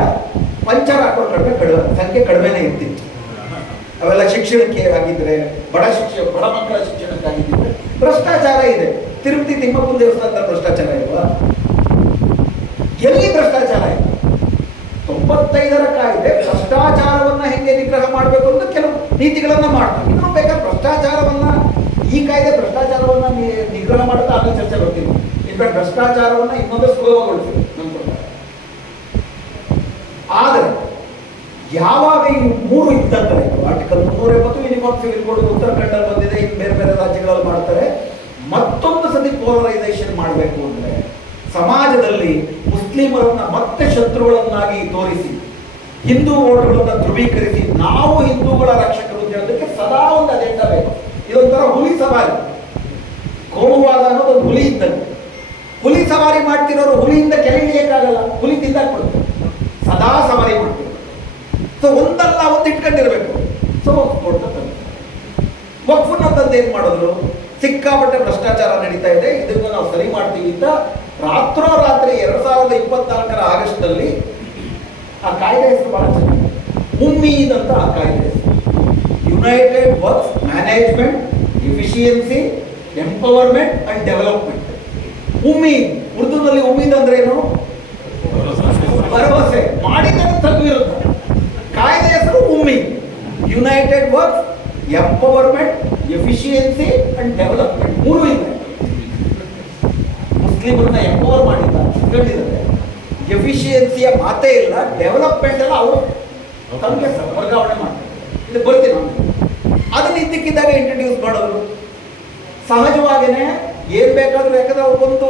ಪಂಚರ್ ಹಾಕೊಂಡು ಸಂಖ್ಯೆ ಕಡಿಮೆನೇ ಇರ್ತಿತ್ತು. ಅವೆಲ್ಲ ಶಿಕ್ಷಣಕ್ಕೆ ಆಗಿದ್ರೆ, ಬಡ ಮಕ್ಕಳ ಶಿಕ್ಷಣಕ್ಕೆ ಆಗಿದ್ದರೆ. ಭ್ರಷ್ಟಾಚಾರ ಇದೆ. ತಿರುಪತಿ ತಿಮ್ಮಪ್ಪನ ದೇವಸ್ಥಾನದ ಭ್ರಷ್ಟಾಚಾರ ಇಲ್ವಾ? ಎಲ್ಲಿ ಭ್ರಷ್ಟಾಚಾರ ಇದೆ? 95ರ ಕಾಯ್ದೆ ಭ್ರಷ್ಟಾಚಾರವನ್ನ ಹೆಂಗೆ ನಿಗ್ರಹ ಮಾಡಬೇಕು ಅಂತ ಕೆಲವು ನೀತಿಗಳನ್ನ ಮಾಡ್ತಾರೆ. ಇನ್ನು ಬೇಕಾದ್ರೆ ಭ್ರಷ್ಟಾಚಾರವನ್ನ, ಈ ಕಾಯ್ದೆ ಭ್ರಷ್ಟಾಚಾರವನ್ನ ನಿಗ್ರಹ ಮಾಡುತ್ತಾ ಆಮೇಲೆ ಚರ್ಚೆ ಬರ್ತೀವಿ. ಇನ್ಫ್ಯಾಕ್ಟ್ ಭ್ರಷ್ಟಾಚಾರವನ್ನ ಇನ್ನೊಂದು ಸುಲಭಗೊಳಿಸ್ತೀವಿ ನಮ್ಮ ಪ್ರಕಾರ. ಆದರೆ ಯಾವಾಗ ಈ 3 ಇದ್ದಂತಾಯಿತು, ಆರ್ಟಿಕಲ್ 370 ಯೂನಿಫಾರ್ಮ್ ಸಿವಿಲ್ ಕೋಡ್ ಉತ್ತರಾಖಂಡಲ್ಲಿ ಬಂದಿದೆ, ಇನ್ನು ಬೇರೆ ಬೇರೆ ರಾಜ್ಯಗಳಲ್ಲಿ ಮಾಡ್ತಾರೆ. ಮತ್ತೊಂದು ಸತಿ ಪೋಲರೈಸೇಷನ್ ಮಾಡಬೇಕು ಅಂದ್ರೆ ಸಮಾಜದಲ್ಲಿ ಮುಸ್ಲಿಮರನ್ನ ಮತ್ತೆ ಶತ್ರುಗಳನ್ನಾಗಿ ತೋರಿಸಿ, ಹಿಂದೂ ಓಟ್ಗಳನ್ನ ಧ್ರುವೀಕರಿಸಿ ನಾವು ಹಿಂದೂಗಳ ರಕ್ಷಕರು ಅಂತ ಹೇಳೋದಕ್ಕೆ ಸದಾ ಒಂದು ಅಜೆಂಡಾ ಬೇಕು. ಇದೊಂಥರ ಹುಲಿ ಸವಾರಿ. ಕೋಮುವಾದ ಅನ್ನೋದು ಒಂದು ಹುಲಿ ಇದ್ದಂತೆ. ಹುಲಿ ಸವಾರಿ ಮಾಡ್ತಿರೋರು ಹುಲಿಯಿಂದ ಕೆಳಗಿಳಿಯಕ್ಕಾಗಲ್ಲ, ಹುಲಿ ತಿಂದಾಕ್ಬಿಡುತ್ತೆ. ಸದಾ ಸವಾರಿ ಮಾಡ್ತಿರೋರು. ಸೊ ಒಂದಲ್ಲ ಒಂದು ಇಟ್ಕೊಂಡಿರ್ಬೇಕು. ಸೊ ವಕ್ಫ್ ತಂದೆ ಏನ್ ಮಾಡಿದ್ರು, ಸಿಕ್ಕಾಪಟ್ಟೆ ಭ್ರಷ್ಟಾಚಾರ ನಡೀತಾ ಇದೆ, ಇದನ್ನು ನಾವು ಸರಿ ಮಾಡ್ತೀವಿ ಅಂತ ರಾತ್ರೋರಾತ್ರಿ 2024 ಆಗಸ್ಟ್ನಲ್ಲಿ ಆ ಕಾಯ್ದೆ ಹೆಸರು ಬಹಳ ಚೆನ್ನಾಗಿದೆ, ಉಮ್ಮೀದ್ ಅಂತ ಆ ಕಾಯ್ದೆ ಹೆಸರು. United works management efficiency empowerment and development. Umeed, ಉರ್ದುನಲ್ಲಿ ಉಮ್ಮೀದ್ ಅಂದ್ರೆ ಏನು? ಭರವಸೆ, ಮಾಡಿದರೆ ತದ್ವಿರುದ್ಧ. ಕಾಯ್ದೆ ಹೆಸರು Umeed. United works empowerment efficiency and development, ಮೂರು ಇದೆ. ಮುಸ್ಲಿಮರನ್ನ ಎಂಪವರ್ ಮಾಡಿದ್ದಾರೆ, ಎಫಿಷಿಯನ್ಸಿಯ ಮಾತೇ ಇಲ್ಲ, ಡೆವಲಪ್ಮೆಂಟ್ ಎಲ್ಲ ಅವರು ತಮಗೆ ವರ್ಗಾವಣೆ ಮಾಡ್ತಾರೆ. ಇದು ಬರ್ತೀನಿ ನಾನು. ಅದನ್ನ ಇದ್ದಕ್ಕಿದ್ದಾಗ ಇಂಟ್ರಡ್ಯೂಸ್ ಮಾಡೋದು ಸಹಜವಾಗಿಯೇ ಏನ್ ಬೇಕಾದ್ರೂ, ಯಾಕಂದ್ರೆ ಅವ್ರಿಗೊಂದು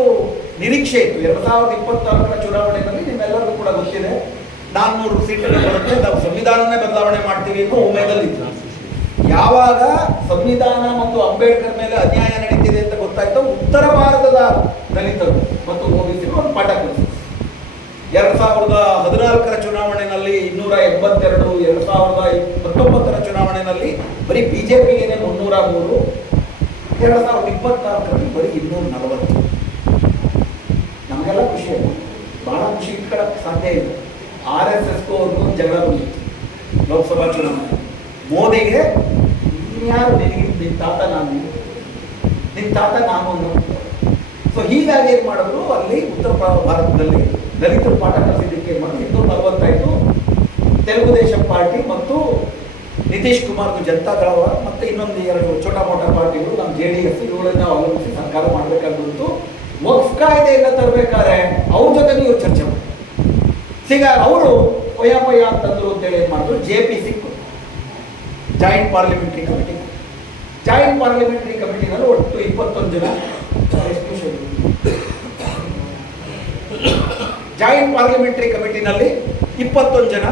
ನಿರೀಕ್ಷೆ ಇತ್ತು. 2024 ಚುನಾವಣೆಯಲ್ಲಿ ನಿಮ್ಮೆಲ್ಲರಿಗೂ ಕೂಡ ಗೊತ್ತಿದೆ, 400 ಸೀಟ್ಗಳು ಬರುತ್ತೆ, ನಾವು ಸಂವಿಧಾನನೇ ಬದಲಾವಣೆ ಮಾಡ್ತೀವಿ ಅನ್ನೋ ಉಮೇದಲ್ಲಿತ್ತು. ಯಾವಾಗ ಸಂವಿಧಾನ ಮತ್ತು ಅಂಬೇಡ್ಕರ್ ಮೇಲೆ ಅನ್ಯಾಯ ನಡೀತಿದೆ ಅಂತ ಗೊತ್ತಾಯ್ತು, ಉತ್ತರ ಭಾರತದ ದಲಿತರು ಮತ್ತು ಓಬಿಸಿಗಳು ಒಂದು ಪಾಠ ಕಲಿಸಿದ್ರು. 2014 ಚುನಾವಣೆಯಲ್ಲಿ 282, 2019 ಚುನಾವಣೆಯಲ್ಲಿ ಬರೀ ಬಿಜೆಪಿಗೆ 303, 2024 ಬರೀ 240. ನಮಗೆಲ್ಲ ಖುಷಿ ಆಯ್ತು, ಬಹಳ ಖುಷಿ ಇಟ್ಕೊಳ್ಳಕ್ಕೆ ಸಾಧ್ಯ ಇಲ್ಲ. RSSಗೂ ಅವ್ರಿಗೂ ಜಗಳ ಬಂದಿತ್ತು ಲೋಕಸಭಾ ಚುನಾವಣೆ. ಮೋದಿಗೆ ಯಾರು ನಿನ್ನ ತಾತ ನಾನು, ನಿನ್ನ ತಾತ ನಾನು ಅನ್ನೋ. ಸೊ ಹೀಗಾಗಿ ಏನು ಮಾಡಿದ್ರು, ಅಲ್ಲಿ ಉತ್ತರ ಭಾರತದಲ್ಲಿ ದಲಿತರು ಪಾಠ ಕಲಿಸಿದ್ದಕ್ಕೆ ಏನು ಮಾಡಿದ್ರು, 240 ತೆಲುಗುದೇಶಂ ಪಾರ್ಟಿ ಮತ್ತು ನಿತೀಶ್ ಕುಮಾರ್ ಜನತಾದಳ ಮತ್ತು ಇನ್ನೊಂದು 2 ಚೋಟ ಮೋಟ ಪಾರ್ಟಿಗಳು, ನಮ್ಮ JDS ಇವುಗಳನ್ನ ಅವಲಂಬಿಸಿ ಸರ್ಕಾರ ಮಾಡಬೇಕಾಗಿತ್ತು. ವಕ್ಫ್ ಕಾಯ್ದೆಯಿಂದ ತರಬೇಕಾದ್ರೆ ಅವ್ರ ಜೊತೆ ಇವ್ರು ಚರ್ಚೆ ಮಾಡಿ ಈಗ ಅವರು ಪಯ ಅಂತಂದ್ರು ಅಂತೇಳಿ ಏನು ಮಾಡಿದ್ರು, JPC joint parliamentary committee. Joint parliamentary ಕಮಿಟಿನಲ್ಲಿ ಒಟ್ಟು 21 ಜನ. ಜಾಯಿಂಟ್ ಪಾರ್ಲಿಮೆಂಟರಿ ಕಮಿಟಿನಲ್ಲಿ 21 ಜನ.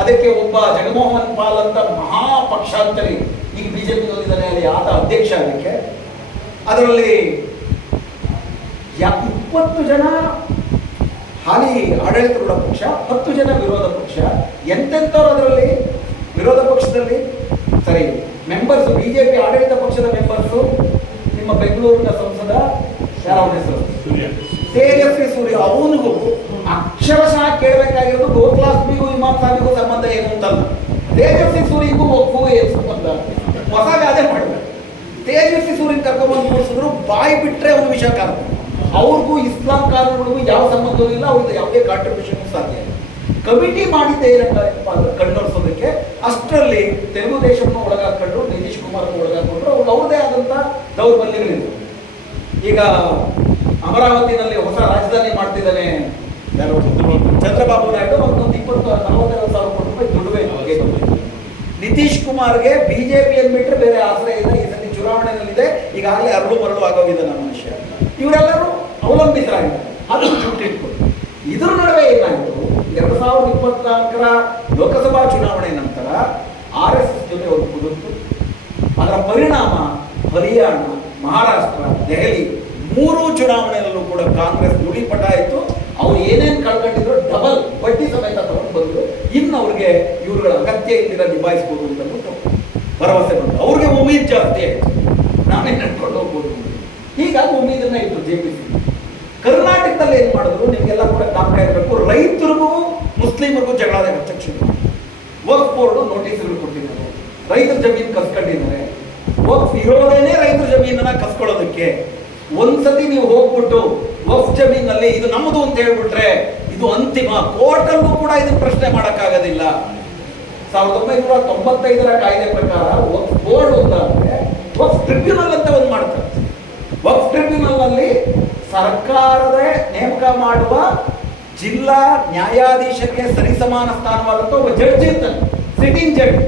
ಅದಕ್ಕೆ ಒಬ್ಬ ಜಗಮೋಹನ್ ಪಾಲ್ ಅಂತ ಮಹಾಪಕ್ಷಾಂತರಿ, ಈಗ ಬಿಜೆಪಿ ಹೋಗಿದ್ದಾನೆ, ಅಲ್ಲಿ ಆತ ಅಧ್ಯಕ್ಷ. ಅದಕ್ಕೆ ಅದರಲ್ಲಿ 20 ಜನ ಹಾಲಿ ಆಡಳಿತಾರೂಢ ಪಕ್ಷ, 10 ಜನ ವಿರೋಧ ಪಕ್ಷ. ಎಂತೆಂಥವ್ರು ಅದರಲ್ಲಿ ವಿರೋಧ ಪಕ್ಷದಲ್ಲಿ? ಸರಿ, ಮೆಂಬರ್ಸ್ ಬಿಜೆಪಿ ಆಡಳಿತ ಪಕ್ಷದ ಮೆಂಬರ್ಸು, ನಿಮ್ಮ ಬೆಂಗಳೂರಿನ ಸಂಸದ ಯಾರ ಹೆಸರು, ತೇಜಸ್ವಿ ಸೂರ್ಯ. ಅವನಿಗೂ ಅಕ್ಷರಶಃ ಕೇಳಬೇಕಾಗಿರೋದು ಗೋಕುಲಾಸ್ಮಿಗೂ ಇಮಾಮ್ ಸಾಹಿಬ್ಗೂ ಸಂಬಂಧ ಏನು ಅಂತಲ್ಲ, ತೇಜಸ್ವಿ ಸೂರ್ಯಗೂ ಒಪ್ಪು ಏನು ಸಂಬಂಧ? ಹೊಸ ಗಾದೆ ಮಾಡಬೇಕು. ತೇಜಸ್ವಿ ಸೂರ್ಯನ ಕರ್ಕೊಂಡ್ಬಂದು ಕೂರಿಸಿದ್ರು, ಬಾಯಿ ಬಿಟ್ಟರೆ ಒಂದು ವಿಷಯ ಕಾರಣ. ಅವ್ರಿಗೂ ಇಸ್ಲಾಂ ಕಾನೂನುಗಳಿಗೂ ಯಾವ ಸಂಬಂಧವೂ ಇಲ್ಲ, ಅವ್ರಿಗೆ ಯಾವುದೇ ಕಾಂಟ್ರಿಬ್ಯೂಷನ್ ಸಾಧ್ಯ ಇಲ್ಲ. ಕಮಿಟಿ ಮಾಡಿದ್ದೆ ಏನಪ್ಪ ಅಂದ್ರೆ ಕಣ್ಣೊರ್ಸೋದಕ್ಕೆ. ಅಷ್ಟರಲ್ಲಿ ತೆಲುಗುದೇಶವನ್ನು ಒಳಗಾಕೊಂಡು ನಿತೀಶ್ ಕುಮಾರ್ನ ಒಳಗಾಕೊಂಡ್ರು. ಅವ್ರದೇ ಆದಂಥ ದೌರ್ಬಲ್ಯಗಳಿವೆ. ಈಗ ಅಮರಾವತಿನಲ್ಲಿ ಹೊಸ ರಾಜಧಾನಿ ಮಾಡ್ತಿದ್ದಾನೆ ಚಂದ್ರಬಾಬು ನಾಯ್ಡು, ಒಂದು 40,000 ಕೋಟಿ ರೂಪಾಯಿ ದುಡ್ಡು ಬೇಕು. ನಿತೀಶ್ ಕುಮಾರ್ಗೆ ಬಿಜೆಪಿ ಅಂದ್ಬಿಟ್ರೆ ಬೇರೆ ಆಶ್ರಯ ಇಲ್ಲ. ಈ ಸತಿ ಚುನಾವಣೆಯಲ್ಲಿದೆ, ಈಗಾಗಲೇ ಅರಳು ಮರಳು ಆಗೋಗಿದೆ ನಮ್ಮ ಮನುಷ್ಯ. ಇವರೆಲ್ಲರೂ ಅವಲಂಬಿತರಾಗಿದ್ದಾರೆ, ಅದನ್ನು ಚುಟ್ಟಿಟ್ಕೊಂಡು. ಇದರ ನಡುವೆ ಏನಾಯಿತು, 2024 ಲೋಕಸಭಾ ಚುನಾವಣೆ ನಂತರ RSS ಜೊತೆ ಅವರು ಕುರಿತು, ಅದರ ಪರಿಣಾಮ ಹರಿಯಾಣ, ಮಹಾರಾಷ್ಟ್ರ, ದೆಹಲಿ 3 ಚುನಾವಣೆಯಲ್ಲೂ ಕೂಡ ಕಾಂಗ್ರೆಸ್ ನುಡಿಪಟ ಆಯಿತು. ಅವ್ರು ಏನೇನು ಕಳ್ಕೊಂಡಿದ್ರು ಡಬಲ್ ಬಡ್ಡಿ ಸಮೇತ ತಗೊಂಡು ಬಂದರು. ಇನ್ನು ಅವ್ರಿಗೆ ಇವ್ರುಗಳ ಅಗತ್ಯ ಇಲ್ಲಿರ ನಿಭಾಯಿಸ್ಬೋದು ಅಂತ ಭರವಸೆ ಬಂತು. ಅವ್ರಿಗೆ ಉಮೀದ್ ಜಾಸ್ತಿ ಆಯಿತು, ನಾವೇ ನಡ್ಕೊಂಡು ಹೋಗ್ಬೋದು. ಹೀಗಾಗಿ ಉಮೀದನ್ನ ಇತ್ತು JPC. ಕರ್ನಾಟಕದಲ್ಲಿ ಏನು ಮಾಡಿದ್ರು, ನಿಮಗೆಲ್ಲ ಕೂಡ ಜ್ಞಾಪಕ ಇರಬೇಕು, ರೈತರಿಗೂ ಮುಸ್ಲಿಮರಿಗೂ ಜಗಳ ಹಚ್ಚಕ್ಕೆ ವಕ್ಫ್ ಬೋರ್ಡು ನೋಟಿಸ್ಗಳು ಕೊಟ್ಟಿದ್ದಾರೆ. ರೈತರ ಜಮೀನು ಕಸ್ಕೊಂಡಿದ್ದಾರೆ. ವಕ್ಫ್ ಇರೋದೇನೆ ರೈತರ ಜಮೀನನ್ನ ಕಸ್ಕೊಳ್ಳೋದಕ್ಕೆ. ಒಂದ್ಸತಿ ನೀವು ಹೋಗ್ಬಿಟ್ಟು ವಕ್ಫ್ ಜಮೀನಲ್ಲಿ ಇದು ನಮ್ಮದು ಅಂತ ಹೇಳ್ಬಿಟ್ರೆ ಇದು ಅಂತಿಮ. ಕೋರ್ಟಲ್ಲೂ ಕೂಡ ಇದನ್ನ ಪ್ರಶ್ನೆ ಮಾಡೋಕ್ಕಾಗೋದಿಲ್ಲ. 1995 ಕಾಯ್ದೆ ಪ್ರಕಾರ ವಕ್ಫ್ ಬೋರ್ಡ್ ಒಂದಾದ್ರೆ ವಕ್ಫ್ ಟ್ರಿಬ್ಯುನಲ್ ಅಂತ ಒಂದು ಮಾಡ್ತಾರೆ. ವಕ್ಫ್ ಟ್ರಿಬ್ಯುನಲ್ ನಲ್ಲಿ ಸರ್ಕಾರದ ನೇಮಕ ಮಾಡುವ ಜಿಲ್ಲಾ ನ್ಯಾಯಾಧೀಶಕ್ಕೆ ಸರಿಸಮಾನ ಸ್ಥಾನವಾದಂಥ ಒಬ್ಬ ಜಡ್ಜ್ ಇರ್ತಾನೆ, ಸಿಟ್ಟಿಂಗ್ ಜಡ್ಜ್,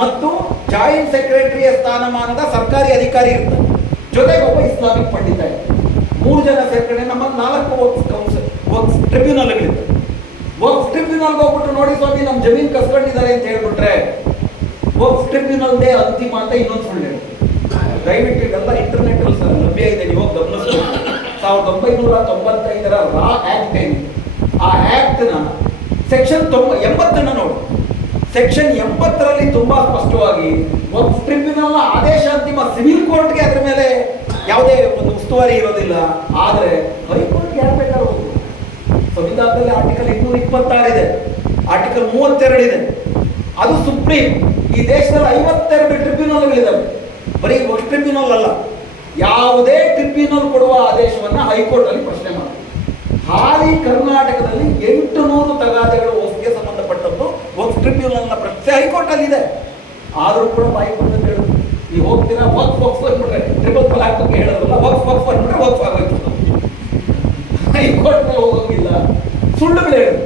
ಮತ್ತು ಜಾಯಿಂಟ್ ಸೆಕ್ರೆಟರಿಯ ಸ್ಥಾನಮಾನದ ಸರ್ಕಾರಿ ಅಧಿಕಾರಿ ಇರ್ತಾನೆ, ಜೊತೆಗೆ ಒಬ್ಬ ಇಸ್ಲಾಮಿಕ್ ಪಂಡಿತ ಇರ್ತಾನೆ. 3 ಜನ ಸೇರ್ಕಡೆ ನಮ್ಮ 4 ವಕ್ಫ್ ಟ್ರಿಬ್ಯುನಲ್ಗಳಿರ್ತವೆ. ವಕ್ಫ್ ಟ್ರಿಬ್ಯುನಲ್ಗೆ ಹೋಗ್ಬಿಟ್ಟು ನೋಡಿ ಸ್ವಾಮಿ ನಮ್ಮ ಜಮೀನು ಕಸ್ಕೊಂಡಿದ್ದಾರೆ ಅಂತ ಹೇಳ್ಬಿಟ್ರೆ ವಕ್ಫ್ ಟ್ರಿಬ್ಯುನಲ್ದೇ ಅಂತಿಮ ಅಂತ ಇನ್ನೊಂದು ಸುಳ್ಳು ಹೇಳಿ. ದಯವಿಟ್ಟು ಇದೆಲ್ಲ ಇಂಟರ್ನೆಟ್ ಲಭ್ಯ ಇದೆ, ನೀವು ಗಮನಿಸಬೇಕು. 1995 ರಾ ಆಕ್ಟ್ ಏನಿದೆ, ಆ ಆಕ್ಟ್ ನ ಸೆಕ್ಷನ್ 80 ನೋಡಿ. ಸೆಕ್ಷನ್ 80ರಲ್ಲಿ ತುಂಬಾ ಸ್ಪಷ್ಟವಾಗಿ ವಕ್ಫ್ ಟ್ರಿಬ್ಯುನಲ್ನ ಆದೇಶ ಅಂತಿಮ, ಸಿವಿಲ್ ಕೋರ್ಟ್ಗೆ ಅದರ ಮೇಲೆ ಯಾವುದೇ ಒಂದು ಉಸ್ತುವಾರಿ ಇರೋದಿಲ್ಲ. ಆದರೆ ಹೈಕೋರ್ಟ್ಗೆ ಯಾರು ಬೇಕಾದ್ರೂ ಹೋಗ್ಬೋದು. ಸಂವಿಧಾನದಲ್ಲಿ ಆರ್ಟಿಕಲ್ 226 ಇದೆ, ಆರ್ಟಿಕಲ್ 32 ಇದೆ. ಅದು ಸುಪ್ರೀಂ. ಈ ದೇಶದಲ್ಲಿ 52 ಟ್ರಿಬ್ಯುನಲ್ಗಳಿದ್ದಾವೆ, ಬರೀ ವಕ್ಫ್ ಟ್ರಿಬ್ಯುನಲ್ ಅಲ್ಲ. ಯಾವುದೇ ಟ್ರಿಬ್ಯುನಲ್ ಕೊಡುವ ಆದೇಶವನ್ನ ಹೈಕೋರ್ಟ್ ಅಲ್ಲಿ ಪ್ರಶ್ನೆ ಮಾಡಿ. ಹಾಲಿ ಕರ್ನಾಟಕದಲ್ಲಿ 800 ತಗಾದೆಗಳು ವಕ್ಫ್ಗೆ ಸಂಬಂಧಪಟ್ಟದ್ದು ವಕ್ಫ್ ಟ್ರಿಬ್ಯುನಲ್ನ ಪ್ರಶ್ನೆ ಹೈಕೋರ್ಟ್ ಅಲ್ಲಿ ಇದೆ. ಆದರೂ ಕೂಡ ಬಾಯಿ ಬಂದಂತ ಹೇಳುದು. ನೀವು ಹೋಗ್ತೀರಾ ವಕ್ಫ್ ಅಂದ್ಬಿಟ್ರೆ ಟ್ರಿಬಲ್ ತಲಾಕ್ ಬಗ್ಗೆ ಹೇಳೋದಲ್ಲ, ವಕ್ಫ್ ಅಂದ್ಬಿಟ್ರೆ ವಕ್ಫ್ ಆಗೋಯ್ತು. ಹೈಕೋರ್ಟ್ ಮೇಲೆ ಹೋಗೋಂಗಿಲ್ಲ, ಸುಳ್ಳುಗಳು ಹೇಳುದು.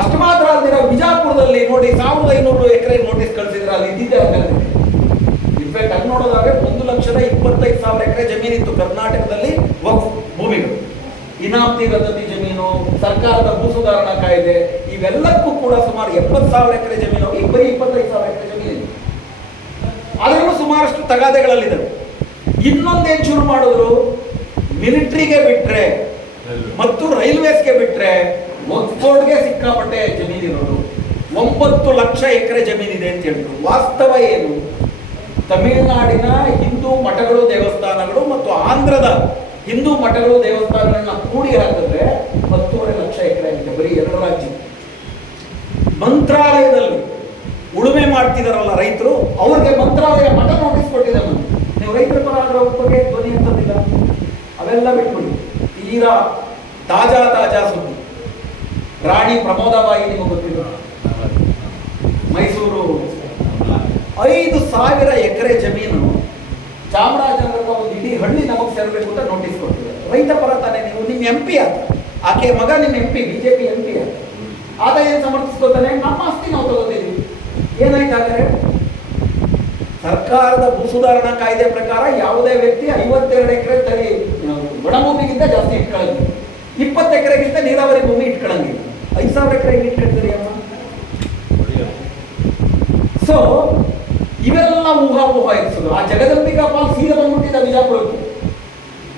ಅಷ್ಟು ಮಾತ್ರ ಅಲ್ದಿರ ವಿಜಾಪುರದಲ್ಲಿ ನೋಡಿ 1500 ಎಕರೆ ನೋಟಿಸ್ ಕಳಿಸಿದ್ರೆ ಅಲ್ಲಿ ಇದ್ದಿದ್ದೆ ಆಗಲ್ಲ. ಇನ್ಫ್ಯಾಕ್ಟ್ ಅಲ್ಲಿ ನೋಡೋದಾದ್ರೆ 1,25,000 ಎಕರೆ ಜಮೀನಿತ್ತು ಕರ್ನಾಟಕದಲ್ಲಿ ವಕ್ಫ್ ಭೂಮಿಗಳು. ಇನಾಮತಿ ರದ್ದತಿ ಜಮೀನು, ಸರ್ಕಾರದ ಭೂ ಸುಧಾರಣಾ ಕಾಯ್ದೆ, ಇವೆಲ್ಲಕ್ಕೂ ಕೂಡ ಸುಮಾರು 70,000 ಎಕರೆ ಜಮೀನು, ಈಗ ಬರೀ 25,000 ಎಕರೆ ಜಮೀನಿದೆ. ಅದರಲ್ಲೂ ಸುಮಾರಷ್ಟು ತಗಾದೆಗಳಲ್ಲಿದ್ದಾವೆ. ಇನ್ನೊಂದೇನು ಶುರು ಮಾಡಿದ್ರು, ಮಿಲಿಟರಿಗೆ ಬಿಟ್ರೆ ಮತ್ತು ರೈಲ್ವೇಸ್ಗೆ ಬಿಟ್ರೆ ವಕ್ಫ್ ಬೋರ್ಡ್ಗೆ ಸಿಕ್ಕಾಪಟ್ಟೆ ಜಮೀನಿರೋದು. 9 ಲಕ್ಷ ಎಕರೆ ಜಮೀನಿದೆ ಅಂತ ಹೇಳಿದ್ರು. ವಾಸ್ತವ ಏನು? ತಮಿಳುನಾಡಿನ ಹಿಂದೂ ಮಠಗಳು ದೇವಸ್ಥಾನಗಳು ಮತ್ತು ಆಂಧ್ರದ ಹಿಂದೂ ಮಠಗಳು ದೇವಸ್ಥಾನಗಳನ್ನ ಕೂಡಿ ಹಾಕಿದ್ರೆ 10.5 ಲಕ್ಷ ಎಕರೆ ಆಗಿದೆ ಬರೀ 2 ರಾಜ್ಯ. ಮಂತ್ರಾಲಯದಲ್ಲಿ ಉಳುಮೆ ಮಾಡ್ತಿದಾರಲ್ಲ ರೈತರು, ಅವ್ರಿಗೆ ಮಂತ್ರಾಲಯ ಮಠ ನೋಟಿಸ್ ಕೊಟ್ಟಿದೆ. ನೀವು ರೈತರ ಪರ ಅದರ ಬಗ್ಗೆ ಧ್ವನಿ ಅಂತಂದಿಲ್ಲ, ಅವೆಲ್ಲ ಬಿಟ್ಬಿಡಿ. ತೀರಾ ತಾಜಾ ಸುದ್ದಿ. ರಾಣಿ ಪ್ರಮೋದಾಬಾಯಿ ನಿಮಗೆ ಗೊತ್ತಿಲ್ಲ, ಮೈಸೂರು 5,000 ಎಕರೆ ಜಮೀನು ಚಾಮರಾಜನಗರದ ಒಂದು ಇಡೀ ಹಳ್ಳಿ ನಮಗೆ ಸೇರಬೇಕು ಅಂತ ನೋಟಿಸ್ ಕೊಡ್ತಿದ್ದಾರೆ. ರೈತ ಪರ ತಾನೇ ನೀವು, ನಿಮ್ಮ MP ಆತ, ಆಕೆ ಮಗ ನಿಮ್ಮ MP, BJP MP ಆತ ಏನು ಸಮರ್ಥಿಸ್ಕೊತಾನೆ? ನಮ್ಮ ಆಸ್ತಿ ನಾವು ತಗೋತಿದ್ವಿ. ಏನಾಯ್ತು ಹಾಗಾದ್ರೆ? ಸರ್ಕಾರದ ಭೂ ಸುಧಾರಣಾ ಕಾಯ್ದೆ ಪ್ರಕಾರ ಯಾವುದೇ ವ್ಯಕ್ತಿ 52 ಎಕರೆ ತಲೆ ಒಣಭೂಮಿಗಿಂತ ಜಾಸ್ತಿ ಇಟ್ಕೊಳ್ಳಂಗಿಲ್ಲ, 20 ಎಕರೆಗಿಂತ ನೀರಾವರಿ ಭೂಮಿ ಇಟ್ಕೊಳ್ಳಂಗಿಲ್ಲ. 5,000 ಎಕರೆ ಇಟ್ಕೊಳ್ತೀರಿ ಅಮ್ಮ. ಸೊ ಇವೆಲ್ಲ ಊಹಾಪೋಹ ಇರಿಸೋದು. ಆ ಜಗದಂಬಿಕಾ ಪಾಲ್ ಸೀದಾ ಬಂದ್ಬಿಟ್ಟಿದ್ದ ವಿಜಾಪುರಕ್ಕೆ.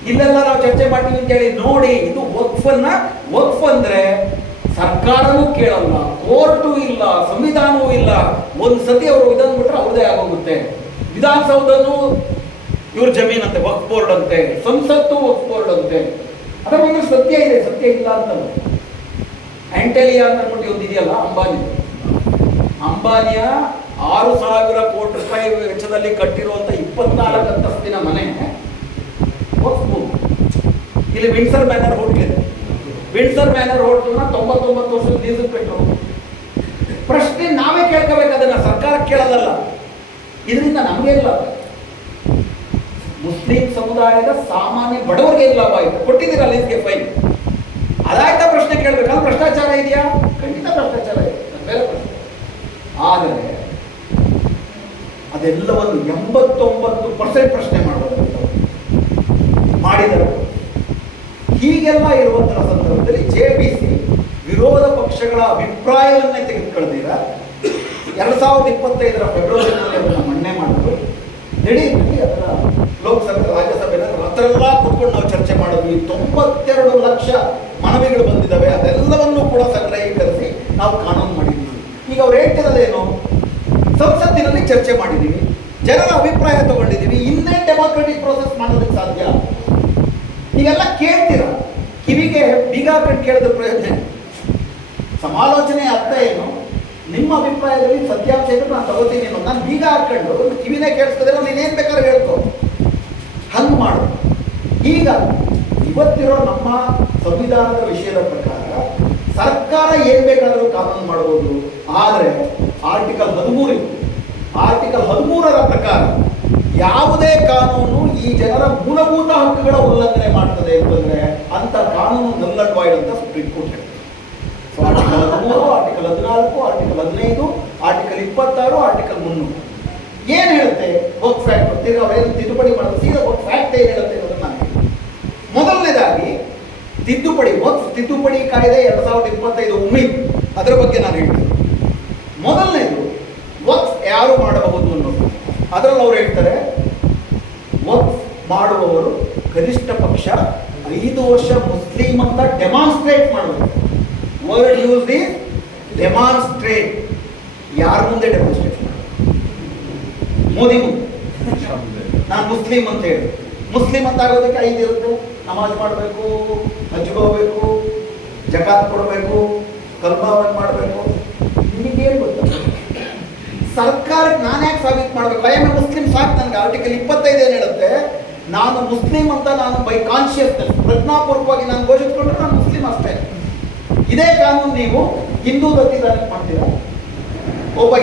ಇಲ್ಲೆಲ್ಲ ನಾವು ಚರ್ಚೆ ಮಾಡ್ತೀವಿ ಅಂತೇಳಿ ನೋಡಿ. ಇದು ವಕ್ಫ್ ಅಂದ್ರೆ ಸರ್ಕಾರನೂ ಕೇಳಲ್ಲ, ಕೋರ್ಟು ಇಲ್ಲ, ಸಂವಿಧಾನವೂ ಇಲ್ಲ. ಒಂದು ಸತಿ ಅವರು ಇದನ್ನು ಬಿಟ್ರೆ ಅವ್ರದೇ ಆಗೋಗುತ್ತೆ. ವಿಧಾನಸೌಧನೂ ಇವ್ರ ಜಮೀನಂತೆ, ವಕ್ಫ್ ಬೋರ್ಡ್ ಅಂತೆ, ಸಂಸತ್ತು ವಕ್ಫ್ ಬೋರ್ಡ್ ಅಂತೆ. ಅದರ ಒಂದು ಸತ್ಯ ಇದೆ, ಸತ್ಯ ಇಲ್ಲ ಅಂತಲ್ಲ. ಆಂಟೆಲಿಯಾ ಅಂತ ಅಂದ್ಬಿಟ್ಟು ಒಂದು ಇದೆಯಲ್ಲ, ಅಂಬಾನಿಯ 6,000 ಕೋಟಿ ರೂಪಾಯಿ ವೆಚ್ಚದಲ್ಲಿ ಕಟ್ಟಿರುವಂತ 24 ಅಂತಸ್ತಿನ ಮನೆ ವಕ್ಫ್ ಭೂಮಿ. ಇಲ್ಲಿ ವಿಂಡ್ಸರ್ ಮ್ಯಾನರ್ ಹೋಟೆಲ್ ಇದೆ. ವಿಂಡ್ಸರ್ ಮ್ಯಾನರ್ ಹೋಟೆಲ್ನ 99 ವರ್ಷದ ಲೀಸಿಗೆ ಬಿಟ್ಟರು. ಪ್ರಶ್ನೆ ನಾವೇ ಕೇಳ್ಕೋಬೇಕು, ಅದನ್ನ ಸರ್ಕಾರ ಕೇಳೋದಲ್ಲ. ಇದರಿಂದ ನಮಗೇನು ಲಾಭ? ಮುಸ್ಲಿಂ ಸಮುದಾಯದ ಸಾಮಾನ್ಯ ಬಡವರಿಗೆ ಏನು ಲಾಭ ಆಯ್ತು? ಕೊಟ್ಟಿದ್ದೀರಾ ಲೀಸ್ಗೆ ಫೈನ್, ಅದಾಯ್ತಾ? ಪ್ರಶ್ನೆ ಕೇಳಬೇಕಲ್ಲ. ಭ್ರಷ್ಟಾಚಾರ ಇದೆಯಾ? ಖಂಡಿತ ಭ್ರಷ್ಟಾಚಾರ ಇದೆ, ಬೇರೆ ಪ್ರಶ್ನೆ. ಆದರೆ ಅದೆಲ್ಲವನ್ನು 89% ಪ್ರಶ್ನೆ ಮಾಡಿದರು. ಹೀಗೆಲ್ಲ ಇರುವಂತಹ ಸಂದರ್ಭದಲ್ಲಿ JBC ವಿರೋಧ ಪಕ್ಷಗಳ ಅಭಿಪ್ರಾಯವನ್ನೇ ತೆಗೆದುಕೊಳ್ಳದಿರ 2025 ಫೆಬ್ರವರಿಯಲ್ಲಿ ಅದನ್ನು ಮನ್ನಣೆ ಮಾಡಿದ್ರು. ದಿಢೀರ್ನಲ್ಲಿ ಅದರ ಲೋಕಸಭೆ ರಾಜ್ಯಸಭೆಯಲ್ಲಿ ಅದರೆಲ್ಲ ಕೂತ್ಕೊಂಡು ನಾವು ಚರ್ಚೆ ಮಾಡಿದ್ವಿ. 92 ಲಕ್ಷ ಮನವಿಗಳು ಬಂದಿದ್ದಾವೆ. ಅದೆಲ್ಲವನ್ನೂ ಕೂಡ ಸಂಗ್ರಹೀಕರಿಸಿ ನಾವು ಕಾನೂನು ಮಾಡಿದ್ವಿ. ಈಗ ಅವ್ರು ಹೇಳ್ತಿರೋದೇನು? ಸಂಸತ್ತಿನಲ್ಲಿ ಚರ್ಚೆ ಮಾಡಿದ್ದೀವಿ, ಜನರ ಅಭಿಪ್ರಾಯ ತಗೊಂಡಿದ್ದೀವಿ, ಇನ್ನೇ ಡೆಮಾಕ್ರೆಟಿಕ್ ಪ್ರೋಸೆಸ್ ಮಾಡೋದಕ್ಕೆ ಸಾಧ್ಯ? ನೀವೆಲ್ಲ ಕೇಳ್ತೀರ, ಕಿವಿಗೆ ಬೀಗ ಹಾಕೊಂಡು ಕೇಳಿದ ಪ್ರಯೋಜನ. ಸಮಾಲೋಚನೆ ಅರ್ಥ ಏನು? ನಿಮ್ಮ ಅಭಿಪ್ರಾಯದಲ್ಲಿ ಸತ್ಯಾಂಶ ಇದ್ರೆ ನಾನು ತಗೋತೀನಿ ಅನ್ನೋ. ನಾನು ಬೀಗ ಹಾಕೊಂಡು ಕಿವಿನೇ ಕೇಳಿಸ್ತಿದ್ರೆ ನೀನೇನು ಬೇಕಾದ್ರೂ ಹೇಳ್ಕೊ, ಹಂಗೆ ಮಾಡು. ಈಗ ಇವತ್ತಿರೋ ನಮ್ಮ ಸಂವಿಧಾನದ ವಿಷಯದ ಪ್ರಕಾರ ಸರ್ಕಾರ ಏನ್ ಬೇಕಾದರೂ ಕಾನೂನು ಮಾಡಬಹುದು. ಆದರೆ ಆರ್ಟಿಕಲ್ 13ರ ಪ್ರಕಾರ ಯಾವುದೇ ಕಾನೂನು ಈ ಜನರ ಮೂಲಭೂತ ಹಕ್ಕುಗಳ ಉಲ್ಲಂಘನೆ ಮಾಡ್ತದೆ ಅಂತಂದ್ರೆ ಅಂತ ಕಾನೂನು ನಲ್ ಅಂಡ್ ವಾಯ್ಡ್ ಅಂತ ಸುಪ್ರೀಂ ಕೋರ್ಟ್ ಹೇಳಿದೆ. So article 13, article 14, article 15, article 26, article 300 ಏನ್ ಹೇಳುತ್ತೆ? ವಕ್ಫ್ ಆಕ್ಟ್ ತಿದ್ದುಪಡಿ ಮಾಡೋದು ಸೀದಾ ವಕ್ಫ್ ಆಕ್ಟ್ ಏನ್ ಹೇಳುತ್ತೆ ಅನ್ನೋದನ್ನ ನಾನು ಹೇಳ್ತೀನಿ. ಮೊದಲನೇದಾಗಿ ವಕ್ಫ್ ತಿದ್ದುಪಡಿ ಕಾಯ್ದೆ 2025 ಉಮ್ಮೀದ್, ಅದರ ಬಗ್ಗೆ ನಾನು ಹೇಳ್ತೀನಿ. ಮೊದಲನೇದು ವಕ್ಫ್ ಯಾರು ಮಾಡಬಹುದು ಅನ್ನೋದು. ಅದರಲ್ಲಿ ಅವ್ರು ಹೇಳ್ತಾರೆ ವಕ್ಫ್ ಮಾಡುವವರು ಕನಿಷ್ಠ ಪಕ್ಷ 5 ವರ್ಷ ಮುಸ್ಲಿಂ ಅಂತ ಡೆಮಾನ್ಸ್ಟ್ರೇಟ್ ಮಾಡಬೇಕು. Word use the demonstrate. ಯಾರ ಮುಂದೆ ಡೆಮಾನ್ಸ್ಟ್ರೇಷನ್? ಮೋದಿ ಮುಂದೆ. ನಾನು ಮುಸ್ಲಿಂ ಅಂತ ಹೇಳಿ, ಮುಸ್ಲಿಂ ಅಂತ ಆಗೋದಕ್ಕೆ 5 ಇರುತ್ತೆ. ನಮಾಜ್ ಮಾಡಬೇಕು, ಹಜ್ಗೆ ಹೋಗ್ಬೇಕು, ಜಕಾತ್ ಕೊಡಬೇಕು, ಕಲ್ಮಾವನ್ ಮಾಡಬೇಕು. ನಿಮಗೇನು ಗೊತ್ತ? ಸರ್ಕಾರಕ್ಕೆ ನಾನು ಯಾಕೆ ಸಾಬೀತು ಮಾಡಬೇಕು? ಐ ಎಮ್ ಎ ಮುಸ್ಲಿಂ ಸಾಕು ನನಗೆ. ಆರ್ಟಿಕಲ್ 25 ಏನು ಹೇಳುತ್ತೆ? ನಾನು ಮುಸ್ಲಿಂ ಅಂತ ನಾನು ಬೈ ಕಾನ್ಷಿಯಸ್ನೆಸ್ ಪ್ರಜ್ಞಾಪೂರ್ವಕವಾಗಿ ನಾನು ಘೋಷಿಸಿಕೊಂಡ್ರೆ ನಾನು ಮುಸ್ಲಿಂ ಅಷ್ಟೇ. ಇದೇ ಕಾನೂನು ನೀವು ಹಿಂದೂ ದತ್ತಿದಾನ ಮಾಡ್ತೀರಾ? ಒಬ್ಬ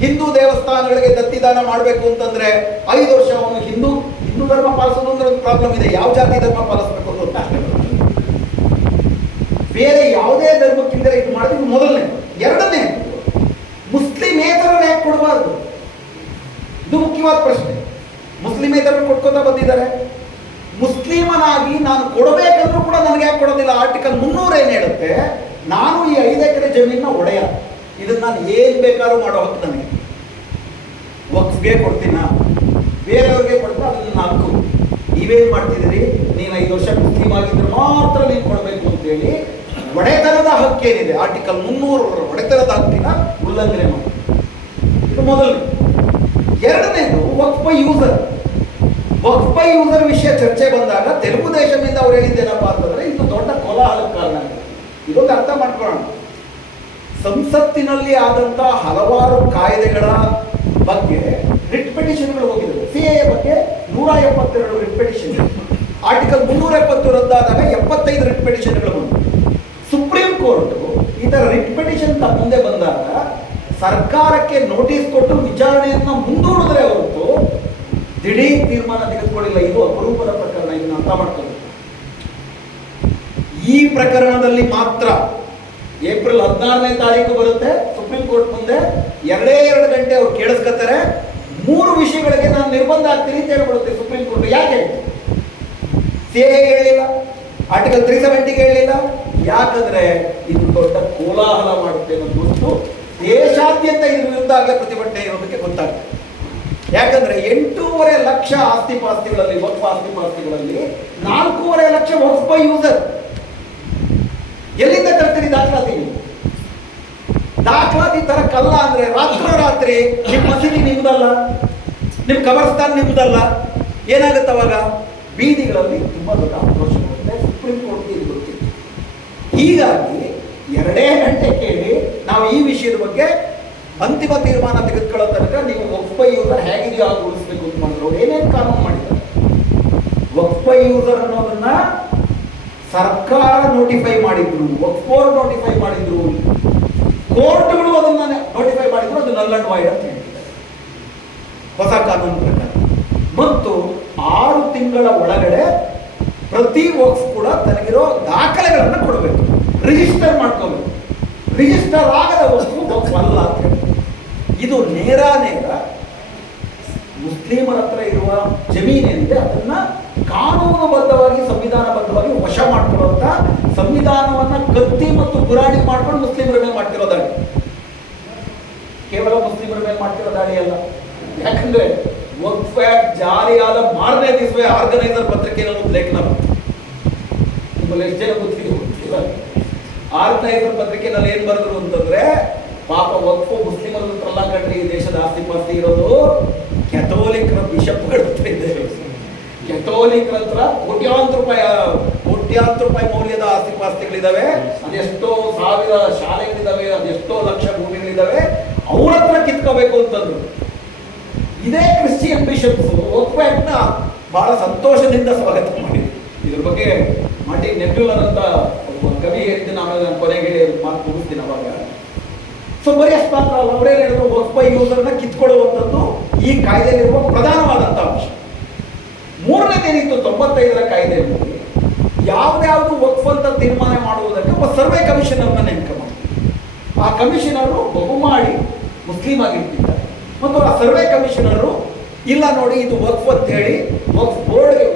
ಹಿಂದೂ ದೇವಸ್ಥಾನಗಳಿಗೆ ದತ್ತಿದಾನ ಮಾಡಬೇಕು ಅಂತಂದ್ರೆ 5 ವರ್ಷ ಅವನು ಹಿಂದೂ ಧರ್ಮ ಪಾಲಿಸೋದು ಅಂದ್ರೆ ಒಂದು ಪ್ರಾಬ್ಲಮ್ ಇದೆ. ಯಾವ ಜಾತಿ ಧರ್ಮ ಪಾಲಿಸಬೇಕು ಅಂತ ಅಷ್ಟೇ. ಬೇರೆ ಯಾವುದೇ ಧರ್ಮಕ್ಕಿಂತ ಇದು ಮಾಡಿದ್ರೆ ಮೊದಲನೇ. ಎರಡನೇ, ಮುಸ್ಲಿಮೇತರರು ಯಾಕೆ ಕೊಡಬಾರ್ದು? ಇದು ಮುಖ್ಯವಾದ ಪ್ರಶ್ನೆ. ಮುಸ್ಲಿಮೇತರರು ಕೊಟ್ಕೋತಾ ಬಂದಿದ್ದಾರೆ. ಮುಸ್ಲಿಮನಾಗಿ ನಾನು ಕೊಡಬೇಕಂದ್ರೂ ಕೂಡ ನನಗೆ ಯಾಕೆ ಕೊಡೋದಿಲ್ಲ? ಆರ್ಟಿಕಲ್ 300 ಏನು ಹೇಳುತ್ತೆ? ನಾನು ಈ 5 ಎಕರೆ ಜಮೀನ ಒಡೆಯ, ಇದನ್ನ ನಾನು ಏನು ಬೇಕಾದ್ರೂ ಮಾಡೋ ಹಕ್ಕು ನನಗೆ. ವಕ್ಫ್ಗೆ ಕೊಡ್ತೀನ, ಬೇರೆಯವ್ರಿಗೆ ಕೊಡ್ತಾ ಅದನ್ನ ನಾಲ್ಕು. ನೀವೇನು ಮಾಡ್ತಿದ್ದೀರಿ? ನೀನು 5 ವರ್ಷ ಮುಸ್ಲಿಂ ಆಗಿದ್ರೆ ಮಾತ್ರ ನೀನು ಕೊಡಬೇಕು ಅಂತೇಳಿ ಒಡೆತನದ ಹಕ್ಕೇನಿದೆ ಆರ್ಟಿಕಲ್ 300 ಒಡೆತನದ ಹಕ್ಕಿನ ಉಲ್ಲಂಘನೆ ಮಾಡಿ. ಇದು ಮೊದಲನೇ. ಎರಡನೇದು waqf by user. Waqf by user ವಿಷಯ ಚರ್ಚೆ ಬಂದಾಗ ತೆಲುಗು ದೇಶದಿಂದ ಅವ್ರು ಹೇಳಿದ್ದೇನಪ್ಪ ಅಂತಂದ್ರೆ ಇದು ದೊಡ್ಡ ಕೋಲಾಹಲಕ್ಕೆ ಕಾರಣ. ಇದೊಂದು ಅರ್ಥ ಮಾಡ್ಕೊಳ್ಳೋಣ. ಸಂಸತ್ತಿನಲ್ಲಿ ಆದಂತ ಹಲವಾರು ಕಾಯ್ದೆಗಳ ಬಗ್ಗೆ ರಿಟ್ ಪಿಟಿಷನ್ಗಳು ಹೋಗಿದ್ದವು. ಸಿಎಎ ಬಗ್ಗೆ 172 ರಿಟ್ ಪಿಟಿಷನ್. ಆರ್ಟಿಕಲ್ 370 ರದ್ದಾದಾಗ 75 ರಿಟ್ ಪಿಟಿಷನ್ಗಳು ಬಂದವು. ಸುಪ್ರೀಂ ಕೋರ್ಟ್ ಈ ತರ ರಿಟ್ ಪಿಟಿಷನ್ ಮುಂದೆ ಬಂದಾಗ ಸರ್ಕಾರಕ್ಕೆ ನೋಟಿಸ್ ಕೊಟ್ಟು ವಿಚಾರಣೆಯನ್ನ ಮುಂದೂಡಿದ್ರೆ ಹೊರತು ದಿಢೀರ್ ತೀರ್ಮಾನ ತೆಗೆದುಕೊಳ್ಳಿಲ್ಲ. ಇದು ಅಪರೂಪದ ಪ್ರಕರಣ. ಇದನ್ನ ಅರ್ಥ ಮಾಡ್ಕೊಳ್ಳಿ. ಈ ಪ್ರಕರಣದಲ್ಲಿ ಮಾತ್ರ ಏಪ್ರಿಲ್ 16ನೇ ತಾರೀಕು ಬರುತ್ತೆ ಸುಪ್ರೀಂ ಕೋರ್ಟ್ ಮುಂದೆ. 2 ಗಂಟೆ ಅವ್ರು ಕೇಳಿಸ್ಕೊತಾರೆ. 3 ವಿಷಯಗಳಿಗೆ ನಾನು ನಿರ್ಬಂಧ ಆಗ್ತೀನಿ ಅಂತ ಹೇಳ್ಬಿಡುತ್ತೆ ಸುಪ್ರೀಂ ಕೋರ್ಟ್. ಯಾಕೆ? ಸಿಎಎ ಹೇಳಿಲ್ಲ, ಆರ್ಟಿಕಲ್ 370 ಹೇಳಿಲ್ಲ. ಯಾಕಂದ್ರೆ ಇದು ದೊಡ್ಡ ಕೋಲಾಹಲ ಮಾಡುತ್ತೆ ಅನ್ನೋದು ಗೊತ್ತು. ದೇಶಾದ್ಯಂತ ಇದ್ರ ವಿರುದ್ಧ ಆಗಲೇ ಪ್ರತಿಭಟನೆ ಇರೋದಕ್ಕೆ ಗೊತ್ತಾಗ್ತದೆ. ಯಾಕಂದ್ರೆ 8.5 ಲಕ್ಷ ಆಸ್ತಿಪಾಸ್ತಿಗಳಲ್ಲಿ, ವಕ್ಫ್ ಆಸ್ತಿಪಾಸ್ತಿಗಳಲ್ಲಿ 4.5 ಲಕ್ಷ ವಕ್ಫ್ ಬೈ ಯೂಸರ್. ಎಲ್ಲಿಂದ ತರ್ತೀರಿ ದಾಖಲಾತಿ? ದಾಖಲಾತಿ ತರಕ್ಕಲ್ಲ ಅಂದ್ರೆ ರಾತ್ರಿ ನಿಮ್ಮ ಮಸೀದಿ ನಿಮ್ದಲ್ಲ, ನಿಮ್ ಕಬರ್ಸ್ತಾನ್ ನಿಮ್ದಲ್ಲ. ಏನಾಗುತ್ತೆ ಅವಾಗ? ಬೀದಿಗಳಲ್ಲಿ ತುಂಬಾ ದೊಡ್ಡ ಆಕ್ರೋಶ ಬರುತ್ತೆ. ಸುಪ್ರೀಂ ಕೋರ್ಟ್ಗೆ ಇದು ಗೊತ್ತಿತ್ತು. ಹೀಗಾಗಿ 2 ಗಂಟೆ ಕೇಳಿ ನಾವು ಈ ವಿಷಯದ ಬಗ್ಗೆ ಅಂತಿಮ ತೀರ್ಮಾನ ತೆಗೆದುಕೊಳ್ಳೋ ತನಕ ನೀವು ವಕ್ಫ್ ಬೈ ಯೂಸರ್ ಹೇಗಿದೆಯೋ ಆಗ ಉಳಿಸ್ಬೇಕು ಅಂತ ಮಾಡಿದ್ರು. ಏನೇನು ಕಾನೂನು ಮಾಡಿದ್ದಾರೆ? ವಕ್ಫ್ ಬೈ ಯೂಸರ್ ಅನ್ನೋದನ್ನ ಸರ್ಕಾರ ನೋಟಿಫೈ ಮಾಡಿದ್ರು, ವಕ್ಫ್ ಬೋರ್ಡ್ ನೋಟಿಫೈ ಮಾಡಿದ್ರು, ಕೋರ್ಟ್ಗಳು ಅದನ್ನ ನೋಟಿಫೈ ಮಾಡಿದ್ರು. ಅದು ನಲ್ ಅಂಡ್ ವೈಡ್ ಅಂತ ಹೇಳ್ತಿದ್ದಾರೆ ಹೊಸ ಕಾನೂನು ಪ್ರಕಾರ. ಮತ್ತು 6 ತಿಂಗಳ ಒಳಗಡೆ ಪ್ರತಿ ವಕ್ಫ್ ಕೂಡ ತನಗಿರೋ ದಾಖಲೆಗಳನ್ನು ಕೊಡಬೇಕು, ರಿಜಿಸ್ಟರ್ ಮಾಡ್ಕೋಬೇಕು. ರಿಜಿಸ್ಟರ್ ಆಗದ ವಕ್ಫ್ ಅಲ್ಲ ಅಂತ ಹೇಳಿ. ಇದು ನೇರ ಮುಸ್ಲಿಮರ ಹತ್ರ ಇರುವ ಜಮೀನೇನಿದೆ ಅದನ್ನ ಕಾನೂನುಬದ್ಧವಾಗಿ ಸಂವಿಧಾನಬದ್ಧವಾಗಿ ವಶ ಮಾಡ್ಕೊಳ್ಳುವಂತ, ಸಂವಿಧಾನವನ್ನ ಕತ್ತಿ ಮತ್ತು ಗುರಾಣಿ ಮಾಡ್ಕೊಂಡು ಮುಸ್ಲಿಮರ ಮೇಲೆ ಮಾಡ್ತಿರೋ ದಾಳಿ. ಕೇವಲ ಮುಸ್ಲಿಮರ ಮೇಲೆ ಮಾಡ್ತಿರೋ ದಾಳಿ ಅಲ್ಲ. ಯಾಕಂದ್ರೆ ವಕ್ಫ್ ಆಕ್ಟ್ ಜಾರಿಯಾದ 4ನೇ ದಿವಸವೇ ಆರ್ಗನೈಸರ್ ಪತ್ರಿಕೆಯಲ್ಲಿ ಒಂದು ಲೇಖನ ಬಂತು. ನಿಮ್ಮಲ್ಲಿ ಎಷ್ಟು ಜನ ಗೊತ್ತಿಲ್ಲ? ಆರ್ಗನೈಸರ್ ಪತ್ರಿಕೆಯಲ್ಲಿ ಏನ್ ಬರೆದ್ರು ಅಂತಂದ್ರೆ, ಪಾಪ ವಕ್ಫ್ ಮುಸ್ಲಿಮರ ಹತ್ರಲ್ಲ ಕಣ್ರಿ ಈ ದೇಶದ ಆಸ್ತಿ ಪಾಸ್ತಿ ಇರೋದು, ಕ್ಯಾಥೋಲಿಕ್ರ ಬಿಷಪ್ಗಳ ಹತ್ರ ಇದೆ. ಕ್ಯಾಥೋಲಿಕ್ರ ಹತ್ರ ಕೋಟ್ಯಾಂತರ ರೂಪಾಯಿ ಮೌಲ್ಯದ ಆಸ್ತಿ ಪಾಸ್ತಿಗಳಿದಾವೆ. ಅದೆಷ್ಟೋ 1000 ಶಾಲೆಗಳಿದಾವೆ, ಅದೆಷ್ಟೋ ಲಕ್ಷ ಭೂಮಿಗಳಿದಾವೆ. ಅವ್ರ ಹತ್ರ ಕಿತ್ಕೋಬೇಕು ಅಂತಂದ್ರು. ಇದೇ ಕ್ರಿಶ್ಚಿಯನ್ ಬಿಷಪ್ಸ್ ವಕ್ಫ್ ಆಕ್ಟ್ ನ ಬಹಳ ಸಂತೋಷದಿಂದ ಸ್ವಾಗತ ಮಾಡಿದ್ರು. ಇದ್ರ ಬಗ್ಗೆ ಮಾರ್ಟಿನ್ ನೆಬ್ಯುಲರ್ ಅಂತ ಕವಿ ಹೇಳಿದ್ದು ನಾನು ಕೊನೆಗೆ ಮಾತು ಮುಗಿಸ್ತೀನಿ ಅವಾಗ. ಸೊ ಬರೀ ಅಷ್ಟು ಮಾತ್ರ ಅಲ್ಲ, ಅವರೇನು ಹೇಳಿದ್ರು, ವಕ್ಫ್ ಬೈ ಯೂಸರ್ನ ಕಿತ್ಕೊಳ್ಳುವಂಥದ್ದು ಈ ಕಾಯ್ದೆಯಲ್ಲಿರುವ ಪ್ರಧಾನವಾದಂಥ ಅಂಶ. 3ನೇದೇನಿತ್ತು 95ರ ಕಾಯ್ದೆಯಲ್ಲಿ, ಯಾವ್ದಾವುದು ವಕ್ಫ್ ಅಂತ ತೀರ್ಮಾನ ಮಾಡುವುದಕ್ಕೆ ಒಬ್ಬ ಸರ್ವೆ ಕಮಿಷನರ್ನ ನೇಮಕ ಮಾಡಿ. ಆ ಕಮಿಷನರು ಬಹುಮಾಡಿ ಮುಸ್ಲಿಂ ಆಗಿರ್ತಿದ್ದಾರೆ. ಮತ್ತು ಆ ಸರ್ವೆ ಕಮಿಷನರು ಇಲ್ಲ ನೋಡಿ ಇದು ವಕ್ಫ್ ಅಂತ ಹೇಳಿ ವಕ್ಫ್ ಬೋರ್ಡ್ಗೆ,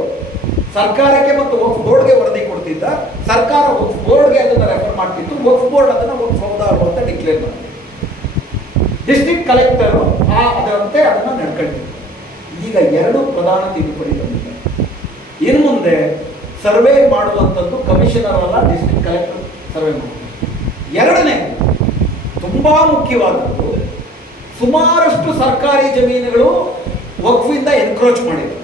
ಸರ್ಕಾರಕ್ಕೆ ಮತ್ತು ವಕ್ಫ್ ಬೋರ್ಡ್ಗೆ ವರದಿ ಕೊಡ್ತಿದ್ದ. ಸರ್ಕಾರ ವಕ್ಫ್ ಬೋರ್ಡ್ಗೆ ಅದನ್ನು ರೆಫರ್ ಮಾಡ್ತಿತ್ತು. ವಕ್ಫ್ ಬೋರ್ಡ್ ಅದನ್ನು ವಕ್ಫ್ ಹೌದಾರು ಅಂತ ಡಿಕ್ಲೇರ್ ಮಾಡಿತ್ತು. ಡಿಸ್ಟ್ರಿಕ್ಟ್ ಕಲೆಕ್ಟರು ಅದರಂತೆ ಅದನ್ನು ನಡ್ಕೊಳ್ತಿತ್ತು. ಈಗ 2 ಪ್ರಧಾನ ತಿದ್ದುಪಡಿ ಬಂದಿದೆ. ಇನ್ನು ಮುಂದೆ ಸರ್ವೆ ಮಾಡುವಂಥದ್ದು ಕಮಿಷನರ್ ಅಲ್ಲ, ಡಿಸ್ಟ್ರಿಕ್ಟ್ ಕಲೆಕ್ಟರ್ ಸರ್ವೆ ಮಾಡ್ತಾರೆ. 2ನೇ ತುಂಬಾ ಮುಖ್ಯವಾದದ್ದು, ಸುಮಾರಷ್ಟು ಸರ್ಕಾರಿ ಜಮೀನುಗಳು ವಕ್ಫಿಂದ ಎನ್ಕ್ರೋಚ್ ಮಾಡಿದೆ.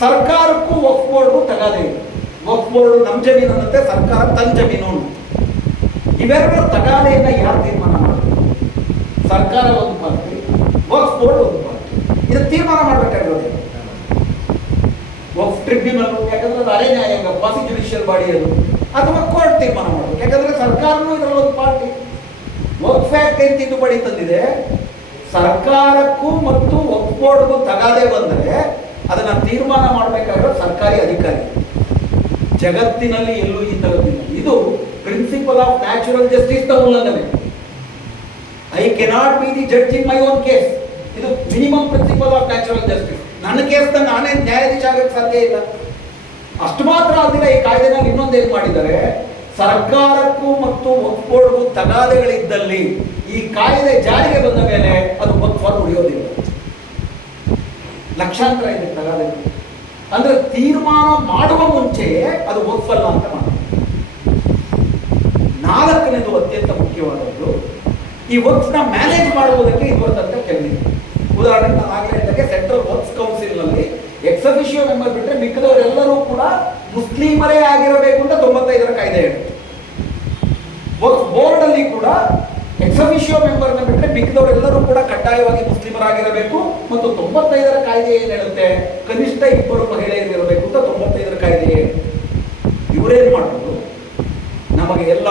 ಸರ್ಕಾರಕ್ಕೂ ವಕ್ಫ್ ಬೋರ್ಡ್ಗೂ ತಗಾದೆ ಇದೆ. ವಕ್ಫ್ ಬೋರ್ಡ್ ನಮ್ಮ ಜಮೀನು ಅನ್ನತ್ತೆ, ಸರ್ಕಾರ ತನ್ನ ಜಮೀನು ಅನ್ನುತ್ತೆ. ಇವೆರಡರ ತಗಾದೆಯನ್ನ ಯಾರು ತೀರ್ಮಾನ ಮಾಡಬೇಕು? ಸರ್ಕಾರ ಒಂದು ಪಾರ್ಟಿ, ವಕ್ಫ್ ಬೋರ್ಡ್ ಒಂದು ಪಾರ್ಟಿ. ಇದು ತೀರ್ಮಾನ ಮಾಡಬೇಕಾಗಿರೋದು ವಕ್ಫ್ ಟ್ರಿಬ್ಯುನಲ್, ಯಾಕಂದ್ರೆ ಅದು ಅರೆ ನ್ಯಾಯಾಂಗ, ಕ್ವಾಸಿ ಜುಡಿಷಿಯಲ್ ಬಾಡಿ ಅದು, ಅಥವಾ ಕೋರ್ಟ್ ತೀರ್ಮಾನ ಮಾಡಬೇಕು. ಯಾಕಂದ್ರೆ ಸರ್ಕಾರನೂ ಇದರಲ್ಲಿ ಒಂದು ಪಾರ್ಟಿ. ವಕ್ಫ್ ಆಕ್ಟ್ ಏನು ತಿದ್ದುಪಡಿ ತಂದಿದೆ, ಸರ್ಕಾರಕ್ಕೂ ಮತ್ತು ವಕ್ಫ್ ಬೋರ್ಡ್ಗೂ ತಗಾದೆ ಬಂದರೆ ಅದನ್ನ ತೀರ್ಮಾನ ಮಾಡಬೇಕಾಗಿರೋ ಸರ್ಕಾರಿ ಅಧಿಕಾರಿ. ಜಗತ್ತಿನಲ್ಲಿ ಎಲ್ಲೂ ಈ ತರದಿಲ್ಲ. ಇದು ಪ್ರಿನ್ಸಿಪಲ್ ಆಫ್ ನ್ಯಾಚುರಲ್ ಜಸ್ಟಿಸ್ ನ ಉಲ್ಲಂಘನೆ. I cannot be the judge in my own case. ಇದು minimum principle of natural justice. ನನ್ನ ಕೇಸ್ನ ನಾನೇ ನ್ಯಾಯಾಧೀಶ ಆಗಕ್ಕೆ ಸಾಧ್ಯ ಇಲ್ಲ. ಅಷ್ಟು ಮಾತ್ರ ಅಲ್ಲದೆ ಈ ಕಾಯ್ದೆನಲ್ಲಿ ಇನ್ನೊಂದೇನು ಮಾಡಿದ್ದಾರೆ, ಸರ್ಕಾರಕ್ಕೂ ಮತ್ತು ವಕ್ಫ್ ಬೋರ್ಡ್ಗೂ ತಗಾದೆಗಳಿದ್ದಲ್ಲಿ ಈ ಕಾಯ್ದೆ ಜಾರಿಗೆ ಬಂದ ಮೇಲೆ ಅದು ವಕ್ಫ್ ಉಳಿಯೋದಿಲ್ಲ. ಲಕ್ಷಾಂತರ ಇದೆ ತಗಾದೆ. ಅಂದ್ರೆ ತೀರ್ಮಾನ ಮಾಡುವ ಮುಂಚೆಯೇ ಅದು ವಕ್ಫ್ ಅಲ್ಲ ಅಂತ ಮಾಡ್ತಾರೆ. ನಾಲ್ಕನೇದು ಅತ್ಯಂತ ಮುಖ್ಯವಾದದ್ದು, ಈ ವಕ್ಫ್ನ ಮ್ಯಾನೇಜ್ ಮಾಡುವುದಕ್ಕೆ ಇರುವಂತ ಕೆಲವಿದೆ. ಉದಾಹರಣೆಗೆ ನಾನು ಆಗಲೇ ಹೇಳಿದಾಗೆ ಸೆಂಟ್ರಲ್ ವಕ್ಫ್ ಕೌನ್ಸಿಲ್ ನಲ್ಲಿ ಎಕ್ಸ್ ಅಫಿಷಿಯೋ ಮೆಂಬರ್ ಬಿಟ್ಟರೆ ಮಿಕ್ಕದವರೆಲ್ಲರೂ ಕೂಡ ಮುಸ್ಲಿಮರೇ ಆಗಿರಬೇಕು ಅಂತ 95ರ ಕಾಯ್ದೆ ಹೇಳುತ್ತೆ. ವಕ್ಫ್ ಬೋರ್ಡ್ ಅಲ್ಲಿ ಕೂಡ ಎಕ್ಸ್ ಅಫಿಷಿಯೋ ಮೆಂಬರ್ನ ಬಿಟ್ಟರೆ ಮಿಕ್ಕದವರೆಲ್ಲರೂ ಕೂಡ ಕಡ್ಡಾಯವಾಗಿ ಮುಸ್ಲಿಮರಾಗಿರಬೇಕು. ಮತ್ತು 95ರ ಕಾಯ್ದೆ ಏನ್ ಹೇಳುತ್ತೆ, ಕನಿಷ್ಠ 2 ಮಹಿಳೆಯರಿರಬೇಕು ಅಂತ 95ರ ಕಾಯ್ದೆ ಹೇಳುತ್ತೆ. ಇವರೇನ್ ಮಾಡೋದು, ನಮಗೆ ಎಲ್ಲ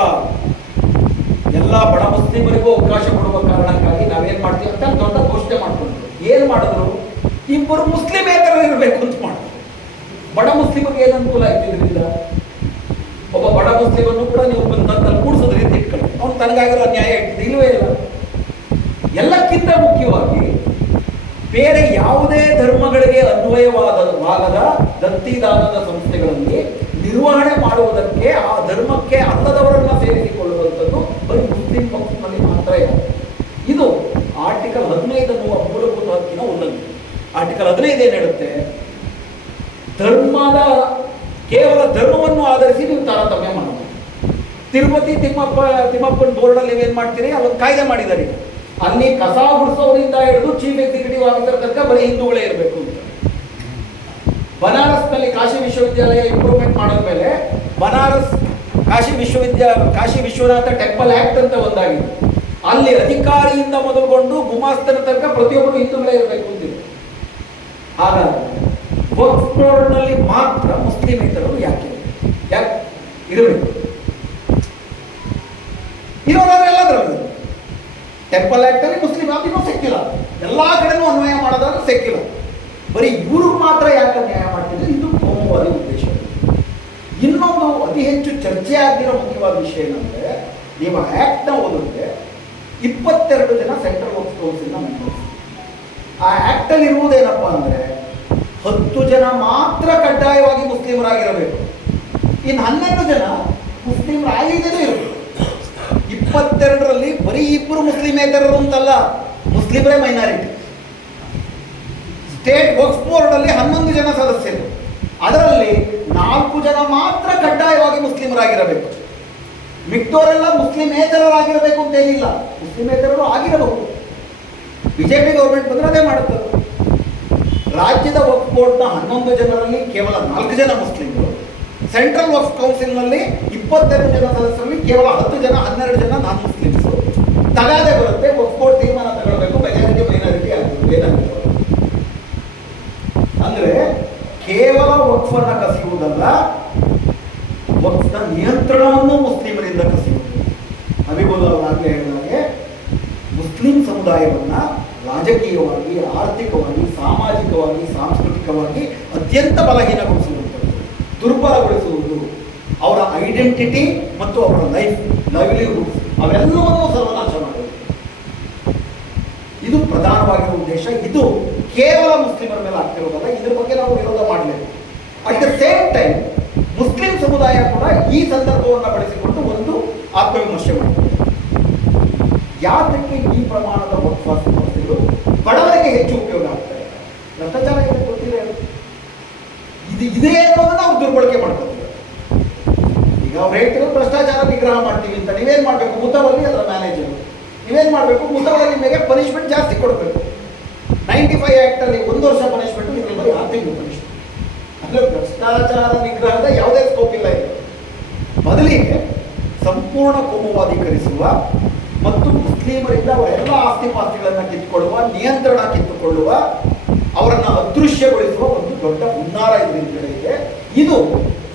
ಬಡ ಮುಸ್ಲಿಮರಿಗೂ ಅವಕಾಶ ಕೊಡುವ ಕಾರಣಕ್ಕಾಗಿ ನಾವೇನ್ ಮಾಡ್ತೀವಿ ಅಂತ ದೊಡ್ಡ ಘೋಷಣೆ ಮಾಡ್ಕೊಂಡ್ರು. ಏನ್ ಮಾಡಿದ್ರು, 2 ಮುಸ್ಲಿಮೇತರರು ಇರಬೇಕು ಅಂತ ಮಾಡಿದ್ರು. ಬಡ ಮುಸ್ಲಿಮರಿಗೆ ಏನು ಅನುಕೂಲ ಆಯ್ತು ಇದರಿಂದ? ಒಬ್ಬ ಬಡ ಮುಸ್ಲಿಮನ್ನು ಕೂಡ ನೀವು ಬಂದಲ್ಲಿ ಕೂಡಿಸೋದು ರೀತಿ ಇಟ್ಕೊಳ್ಳಿ, ಅವ್ನು ತನಗಾಗಿರೋ ನ್ಯಾಯ ಇಟ್ಟಿದ್ದು ಇಲ್ಲವೇ ಇಲ್ಲ. ಎಲ್ಲಕ್ಕಿಂತ ಮುಖ್ಯವಾಗಿ ಬೇರೆ ಯಾವುದೇ ಧರ್ಮಗಳಿಗೆ ಅನ್ವಯವಾಗದ ದತ್ತಿದಾನದ ಸಂಸ್ಥೆಗಳಲ್ಲಿ ನಿರ್ವಹಣೆ ಮಾಡುವುದಕ್ಕೆ ಆ ಧರ್ಮಕ್ಕೆ ಅಲ್ಲದವರನ್ನ ಸೇರಿಸಿಕೊಳ್ಳುವಂಥದ್ದು ಬರೀ ಮುಸ್ಲಿಂ ಪಕ್ಷದಲ್ಲಿ ಮಾತ್ರ ಇದೆ. ಇದು ಆರ್ಟಿಕಲ್ 15 ಅನ್ನುವ ಮೂಲಭೂತ ಹಕ್ಕಿನ ಉಲ್ಲಂಘನೆ. ಆರ್ಟಿಕಲ್ 15 ಏನ್ ಹೇಳುತ್ತೆ, ಕೇವಲ ಧರ್ಮವನ್ನು ಆಧರಿಸಿ ನೀವು ತಾರತಮ್ಯ ಮಾಡಬಹುದು. ತಿರುಪತಿ ತಿಮ್ಮಪ್ಪನ ಬೋರ್ಡಲ್ಲಿ ನೀವೇನ್ ಮಾಡ್ತೀರಿ, ಅಲ್ಲೊಂದು ಕಾಯ್ದೆ ಮಾಡಿದ್ದಾರೆ. ಅಲ್ಲಿ ಕಸ ಗುಡಿಸೋರಿಂದ ಹಿಡಿದು ಚೀಫ್ ಎಕ್ಸಿಕ್ಯೂಟಿವ್ ಆಫೀಸರ್ ತನಕ ಬರೀ ಹಿಂದೂಗಳೇ ಇರಬೇಕು ಅಂತ. ಬನಾರಸ್ನಲ್ಲಿ ಕಾಶಿ ವಿಶ್ವವಿದ್ಯಾಲಯ ಇಂಪ್ರೂವ್ಮೆಂಟ್ ಮಾಡಿದ ಮೇಲೆ ಬನಾರಸ್ ಕಾಶಿ ವಿಶ್ವನಾಥ ಟೆಂಪಲ್ ಆಕ್ಟ್ ಅಂತ ಒಂದಾಗಿದೆ. ಅಲ್ಲಿ ಅಧಿಕಾರಿಯಿಂದ ಮೊದಲುಗೊಂಡು ಗುಮಾಸ್ತನ ತನಕ ಪ್ರತಿಯೊಬ್ಬರು ಹಿಂದೂಗಳೇ ಇರಬೇಕು ಅಂತಿದೆ. ಹಾಗಾದ್ರೆ ವಕ್ಫ್ ಬೋರ್ಡ್ನಲ್ಲಿ ಮಾತ್ರ ಮುಸ್ಲಿಮೇತರರು ಯಾಕೆ ಇರಬೇಕು? ಇರೋದಾದ್ರೆ ಎಲ್ಲದರಲ್ಲೂ ಟೆಂಪಲ್ ಆಕ್ಟ್ ಅಲ್ಲಿ ಮುಸ್ಲಿಂ ಆಗಿನೂ ಸೆಕ್ಯುಲರ್, ಎಲ್ಲಾ ಕಡೆನೂ ಅನ್ವಯ ಮಾಡೋದಾದ್ರೆ ಸೆಕ್ಯುಲರ್. ಬರೀ ಇವರು ಮಾತ್ರ ಯಾಕೆ ನ್ಯಾಯ ಮಾಡ್ತಿದ್ರೆ ಇದು ಕೋಮುವಾದಿ ಉದ್ದೇಶ. ಇನ್ನೊಂದು ಅತಿ ಹೆಚ್ಚು ಚರ್ಚೆ ಆಗಿರೋ ಮುಖ್ಯವಾದ ವಿಷಯ ಏನಂದ್ರೆ, ನೀವು ಆಕ್ಟ್ ನ ಓದಿದ್ರೆ 22 ಜನ ಸೆಂಟ್ರಲ್ ವಕ್ಫ್ ಕೌನ್ಸಿಲ್ ನ ಮೆಂಬರ್ಸ್. ಆ ಆಕ್ಟ್ ಅಲ್ಲಿ ಇರುವುದೇನಪ್ಪಾ ಅಂದ್ರೆ 10 ಜನ ಮಾತ್ರ ಕಡ್ಡಾಯವಾಗಿ ಮುಸ್ಲಿಮರಾಗಿರಬೇಕು, ಇನ್ನು 12 ಜನ ಮುಸ್ಲಿಮರಾಗಿದ್ದೇ ಇರಬೇಕು. 22ರಲ್ಲಿ ಬರೀ 2 ಮುಸ್ಲಿಮೇತರರು ಅಂತಲ್ಲ, ಮುಸ್ಲಿಮರೇ ಮೈನಾರಿಟಿ. ಸ್ಟೇಟ್ ವಕ್ಫ್ ಬೋರ್ಡ್ ಅಲ್ಲಿ 11 ಜನ ಸದಸ್ಯರು, ಅದರಲ್ಲಿ 4 ಜನ ಮಾತ್ರ ಕಡ್ಡಾಯವಾಗಿ ಮುಸ್ಲಿಮರಾಗಿರಬೇಕು. ಮಿಕ್ಕವರೆಲ್ಲ ಮುಸ್ಲಿಮೇತರರಾಗಿರಬೇಕು ಅಂತ ಏನಿಲ್ಲ, ಮುಸ್ಲಿಮೇತರರು ಆಗಿರಬಹುದು. ಬಿಜೆಪಿ ಗೌರ್ಮೆಂಟ್ ಬಂದ್ರೆ ಅದೇ ಮಾಡುತ್ತದೆ. ರಾಜ್ಯದ ವಕ್ಫ್ ಬೋರ್ಡ್ನ 11 ಜನರಲ್ಲಿ ಕೇವಲ 4 ಜನ ಮುಸ್ಲಿಮರು, ಸೆಂಟ್ರಲ್ ವಕ್ಫ್ ಕೌನ್ಸಿಲ್ನಲ್ಲಿ 22 ಜನ ಸದಸ್ಯರಲ್ಲಿ ಕೇವಲ 10 ಜನ 12 ಜನ ನಾನ್ ಮುಸ್ಲಿಮ್ಸು. ತಗಾದೆ ಬರುತ್ತೆ, ವಕ್ಫ್ ಬೋರ್ಡ್ ತೀರ್ಮಾನ ತಗೊಳ್ಬೇಕು, ಮೆಜಾರಿಟಿ ಮೈನಾರಿಟಿ ಆಗ್ತದೆ. ಏನಾಗ್ತದೆ ಅಂದ್ರೆ ಕೇವಲ ವಕ್ಫ್ ಅನ್ನ ಕಸಿಯುವುದಲ್ಲ, ವಕ್ಫ್ನ ನಿಯಂತ್ರಣವನ್ನು ಮುಸ್ಲಿಮರಿಂದ ಕಸಿಯುವುದು. ಹಬೀಬುಲ್ಲಾ ಆಗಲೇ ಹೇಳಿದಾಗೆ ಮುಸ್ಲಿಂ ಸಮುದಾಯವನ್ನ ರಾಜಕೀಯವಾಗಿ, ಆರ್ಥಿಕವಾಗಿ, ಸಾಮಾಜಿಕವಾಗಿ, ಸಾಂಸ್ಕೃತಿಕವಾಗಿ ಅತ್ಯಂತ ಬಲಹೀನಗೊಳಿಸುವಂಥದ್ದು, ದುರ್ಬಲಗೊಳಿಸುವುದು, ಅವರ ಐಡೆಂಟಿಟಿ ಮತ್ತು ಅವರ ಲೈವ್ಲಿಹುಡ್ ಅವೆಲ್ಲವನ್ನೂ ಸರ್ವನಾಶ ಮಾಡುವುದು. ಇದು ಪ್ರಧಾನವಾಗಿರುವ ಉದ್ದೇಶ. ಇದು ಕೇವಲ ಮುಸ್ಲಿಮರ ಮೇಲೆ ಆಗ್ತಿರೋದಲ್ಲ, ಇದ್ರ ಬಗ್ಗೆ ನಾವು ವಿರೋಧ ಮಾಡಲೇಬೇಕು. At the same time Muslim ಸಮುದಾಯ ಕೂಡ ಈ ಸಂದರ್ಭವನ್ನು ಬಳಸಿಕೊಂಡು ಒಂದು ಆತ್ಮವಿಮರ್ಶೆ ಮಾಡ್ತಾರೆ. ಯಾತಕ್ಕೆ ಈ ಪ್ರಮಾಣದ ವಕ್ಫ್ ಸಂಸ್ಥೆಗಳು ಬಡವರಿಗೆ ಹೆಚ್ಚು ಉಪಯೋಗ ಆಗ್ತದೆ? ಭ್ರಷ್ಟಾಚಾರ ಇದೆ, ಗೊತ್ತಿಲ್ಲ. ಇದೇ ಅನ್ನೋದನ್ನ ನಾವು ದುರ್ಬಳಕೆ ಮಾಡ್ಕೊತೀವಿ. ಈಗ ಅವ್ರು ಹೇಳ್ತಿರೋ ಭ್ರಷ್ಟಾಚಾರ ನಿಗ್ರಹ ಮಾಡ್ತೀವಿ ಅಂತ, ನೀವೇನ್ ಮಾಡ್ಬೇಕು, ಮುತವಲ್ಲಿ ಅದರ ಮ್ಯಾನೇಜರ್ ನೀವೇನು ಮಾಡಬೇಕು, ಮುಸಲ್ಮಾನ ಮೇಲೆ ಪನಿಷ್ಮೆಂಟ್ ಜಾಸ್ತಿ ಕೊಡಬೇಕು. 95 ಆ್ಯಕ್ಟಲ್ಲಿ 1 ವರ್ಷ ಪನಿಷ್ಮೆಂಟು, ಇದರಲ್ಲಿ ಬರೀ 6 ತಿಂಗಳು ಪನಿಷ್ಮೆಂಟ್. ಅಂದರೆ ಭ್ರಷ್ಟಾಚಾರ ನಿಗ್ರಹದ ಯಾವುದೇ ಸ್ಕೋಪ್ ಇಲ್ಲ ಇದೆ. ಬದಲಿಗೆ ಸಂಪೂರ್ಣ ಕೋಮುವಾದೀಕರಿಸುವ ಮತ್ತು ಮುಸ್ಲಿಮರಿಂದ ಅವರ ಎಲ್ಲ ಆಸ್ತಿ ಪಾಸ್ತಿಗಳನ್ನು ಕಿತ್ತುಕೊಳ್ಳುವ, ನಿಯಂತ್ರಣ ಕಿತ್ತುಕೊಳ್ಳುವ, ಅವರನ್ನು ಅದೃಶ್ಯಗೊಳಿಸುವ ಒಂದು ದೊಡ್ಡ ಹುನ್ನಾರ ಇದರಿಂದ ಇದೆ. ಇದು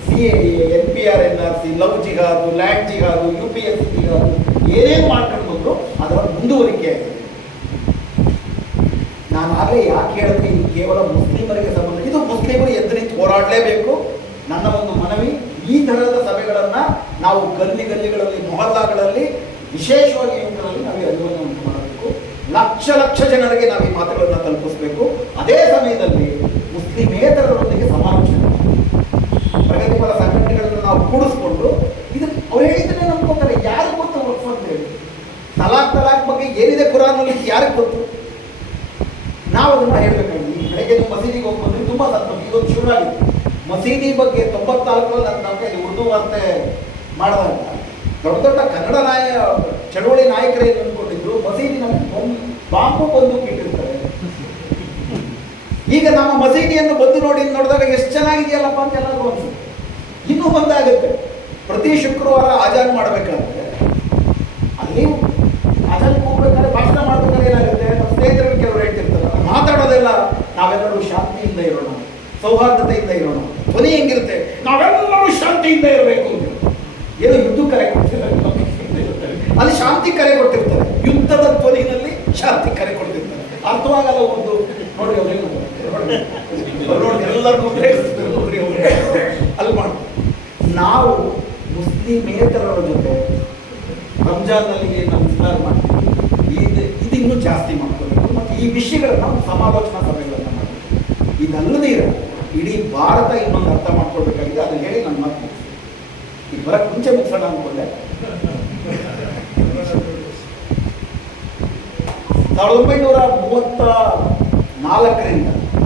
CAA, NPR, NRC, ಲವ್ ಜಿಹಾದು, ಲ್ಯಾಂಡ್ ಜಿಹಾದು, UPSC ಜಿಹಾದು ಏನೇನು ಮಾಡ್ಕೊಂಡು ಬಂದು ಅದರ ಮುಂದುವರಿಕೆ ಆಗಿದೆ. ನಾನು ಆಗಲೇ ಯಾಕೆ ಹೇಳಿದ್ರೆ ಇದು ಕೇವಲ ಮುಸ್ಲಿಮರಿಗೆ ಸಂಬಂಧ, ಇದು ಮುಸ್ಲಿಮರು ಎದ್ದು ನಿಂತು ಹೋರಾಡಲೇಬೇಕು. ನನ್ನ ಒಂದು ಮನವಿ, ಈ ಥರದ ಸಭೆಗಳನ್ನು ನಾವು ಗಲ್ಲಿಗಳಲ್ಲಿ, ಮೊಹಲ್ಲಾಗಳಲ್ಲಿ, ವಿಶೇಷವಾಗಿ ಯುವಕರಲ್ಲಿ ನಾವು ಅರಿವನ್ನು ಉಂಟು ಮಾಡಬೇಕು. ಲಕ್ಷ ಜನರಿಗೆ ನಾವು ಈ ಮಾತುಗಳನ್ನು ತಲುಪಿಸಬೇಕು. ಅದೇ ಸಮಯದಲ್ಲಿ ಮುಸ್ಲಿಮೇತರರೊಂದಿಗೆ ಸಮಾಲೋಚನೆ, ಪ್ರಗತಿಪರ ಸಂಘಟನೆಗಳನ್ನು ನಾವು ಕೂಡಿಸ್ಕೊಂಡು, ಇದು ಅವ್ರು ಹೇಳಿದ್ದನ್ನೇ ನಂಬ್ಕೋತಾರೆ. ಯಾರಿಗೆ ಗೊತ್ತು ವಕ್ಫ್ ಅಂತ ಹೇಳಿ? ತಲಾಕ್ ಬಗ್ಗೆ ಏನಿದೆ ಕುರಾನಲ್ಲಿ ಯಾರಿಗೆ ಗೊತ್ತು? ನಾವು ಅದನ್ನು ಹೇಳಬೇಕಾಗಿ ಬೆಳಗ್ಗೆ ನೀವು ಮಸೀದಿಗೆ ಹೋಗಿ ಬಂದರೆ ತುಂಬ ಸಂತೋಷ. ಇದೊಂದು ಶುರುವಾಗಿದೆ ಮಸೀದಿ ಬಗ್ಗೆ. 94ರಲ್ಲಿ ನಾನು ಉರ್ದು ವಾರ್ತೆ ಮಾಡಿದಾಗ ದೊಡ್ಡ ಕನ್ನಡ ಚಳವಳಿ ನಾಯಕರೇ ಅಂದ್ಕೊಂಡಿದ್ರು ಮಸೀದಿನಲ್ಲಿ ಬಾಂಬು ಬಂದು ಇಟ್ಟಿರ್ತಾರೆ. ಈಗ ನಮ್ಮ ಮಸೀದಿಯನ್ನು ಬಂದು ನೋಡಿದಾಗ ಎಷ್ಟು ಚೆನ್ನಾಗಿದೆಯಲ್ಲಪ್ಪ ಅಂತ ಎಲ್ಲರೂ ಅನ್ಸುತ್ತೆ. ಇನ್ನೂ ಬಂದಾಗುತ್ತೆ. ಪ್ರತಿ ಶುಕ್ರವಾರ ಆಜಾನ್ ಮಾಡಬೇಕಾದ್ರೆ ಅಲ್ಲಿ ಆಜಾನ್ ಹೋಗ್ಬೇಕಾದ್ರೆ ಭಾಷಣ ಮಾಡ್ಬೇಕಾದ್ರೆ ಏನಾಗುತ್ತೆ, ನಮ್ಮ ಸ್ನೇಹಿತರು ಕೆಲವರು ಹೇಳ್ತಿರ್ತಾರೆ, ಮಾತಾಡೋದೆಲ್ಲ ನಾವೆಲ್ಲರೂ ಶಾಂತಿಯಿಂದ ಇರೋಣ, ಸೌಹಾರ್ದತೆಯಿಂದ ಇರೋಣ. ಧ್ವನಿ ಹೆಂಗಿರುತ್ತೆ, ನಾವೆಲ್ಲರೂ ಶಾಂತಿಯಿಂದ ಇರಬೇಕು ಅಂತ. ಏನು ಯುದ್ಧ ಕರೆ ಕೊಡ್ತಿರ್ತಾರೆ, ಅಲ್ಲಿ ಶಾಂತಿ ಕರೆ ಕೊಡ್ತಿರ್ತಾರೆ. ಯುದ್ಧದ ಧ್ವನಿನಲ್ಲಿ ಶಾಂತಿ ಕರೆ ಕೊಡ್ತಿರ್ತಾರೆ. ಅರ್ಥವಾಗಲ್ಲ ಒಂದು ನೋಡಿ ಎಲ್ಲರಿಗೂ ಅಲ್ಲಿ ಮಾಡಿ. ನಾವು ಮುಸ್ಲಿಮೇತರರ ಜೊತೆ ರಂಜಾನ್ನಲ್ಲಿ ನಾವು ಇಫ್ತಾರ್ ಮಾಡ್ತೀವಿ, ಇದು ಇನ್ನೂ ಜಾಸ್ತಿ ಮಾಡ್ಕೋಬೇಕು. ಮತ್ತು ಈ ವಿಷಯಗಳನ್ನು ನಾವು ಸಮಾಲೋಚನಾ ಸಭೆಗಳನ್ನು ಮಾಡಬೇಕು. ಇದಲ್ಲದೇ ಇಡೀ ಭಾರತ ಇನ್ನೊಂದು ಅರ್ಥ ಮಾಡ್ಕೊಳ್ಬೇಕಾಗಿದೆ. ಅದನ್ನು ಹೇಳಿ ನನ್ನ ಮಾತು ಈಗ ಬರಕ್ಕೆ ಮುಂಚೆ ಮುಗಿಸೋಣ ಅಂದ್ಕೊಂಡೆ. 1934ರಿಂದ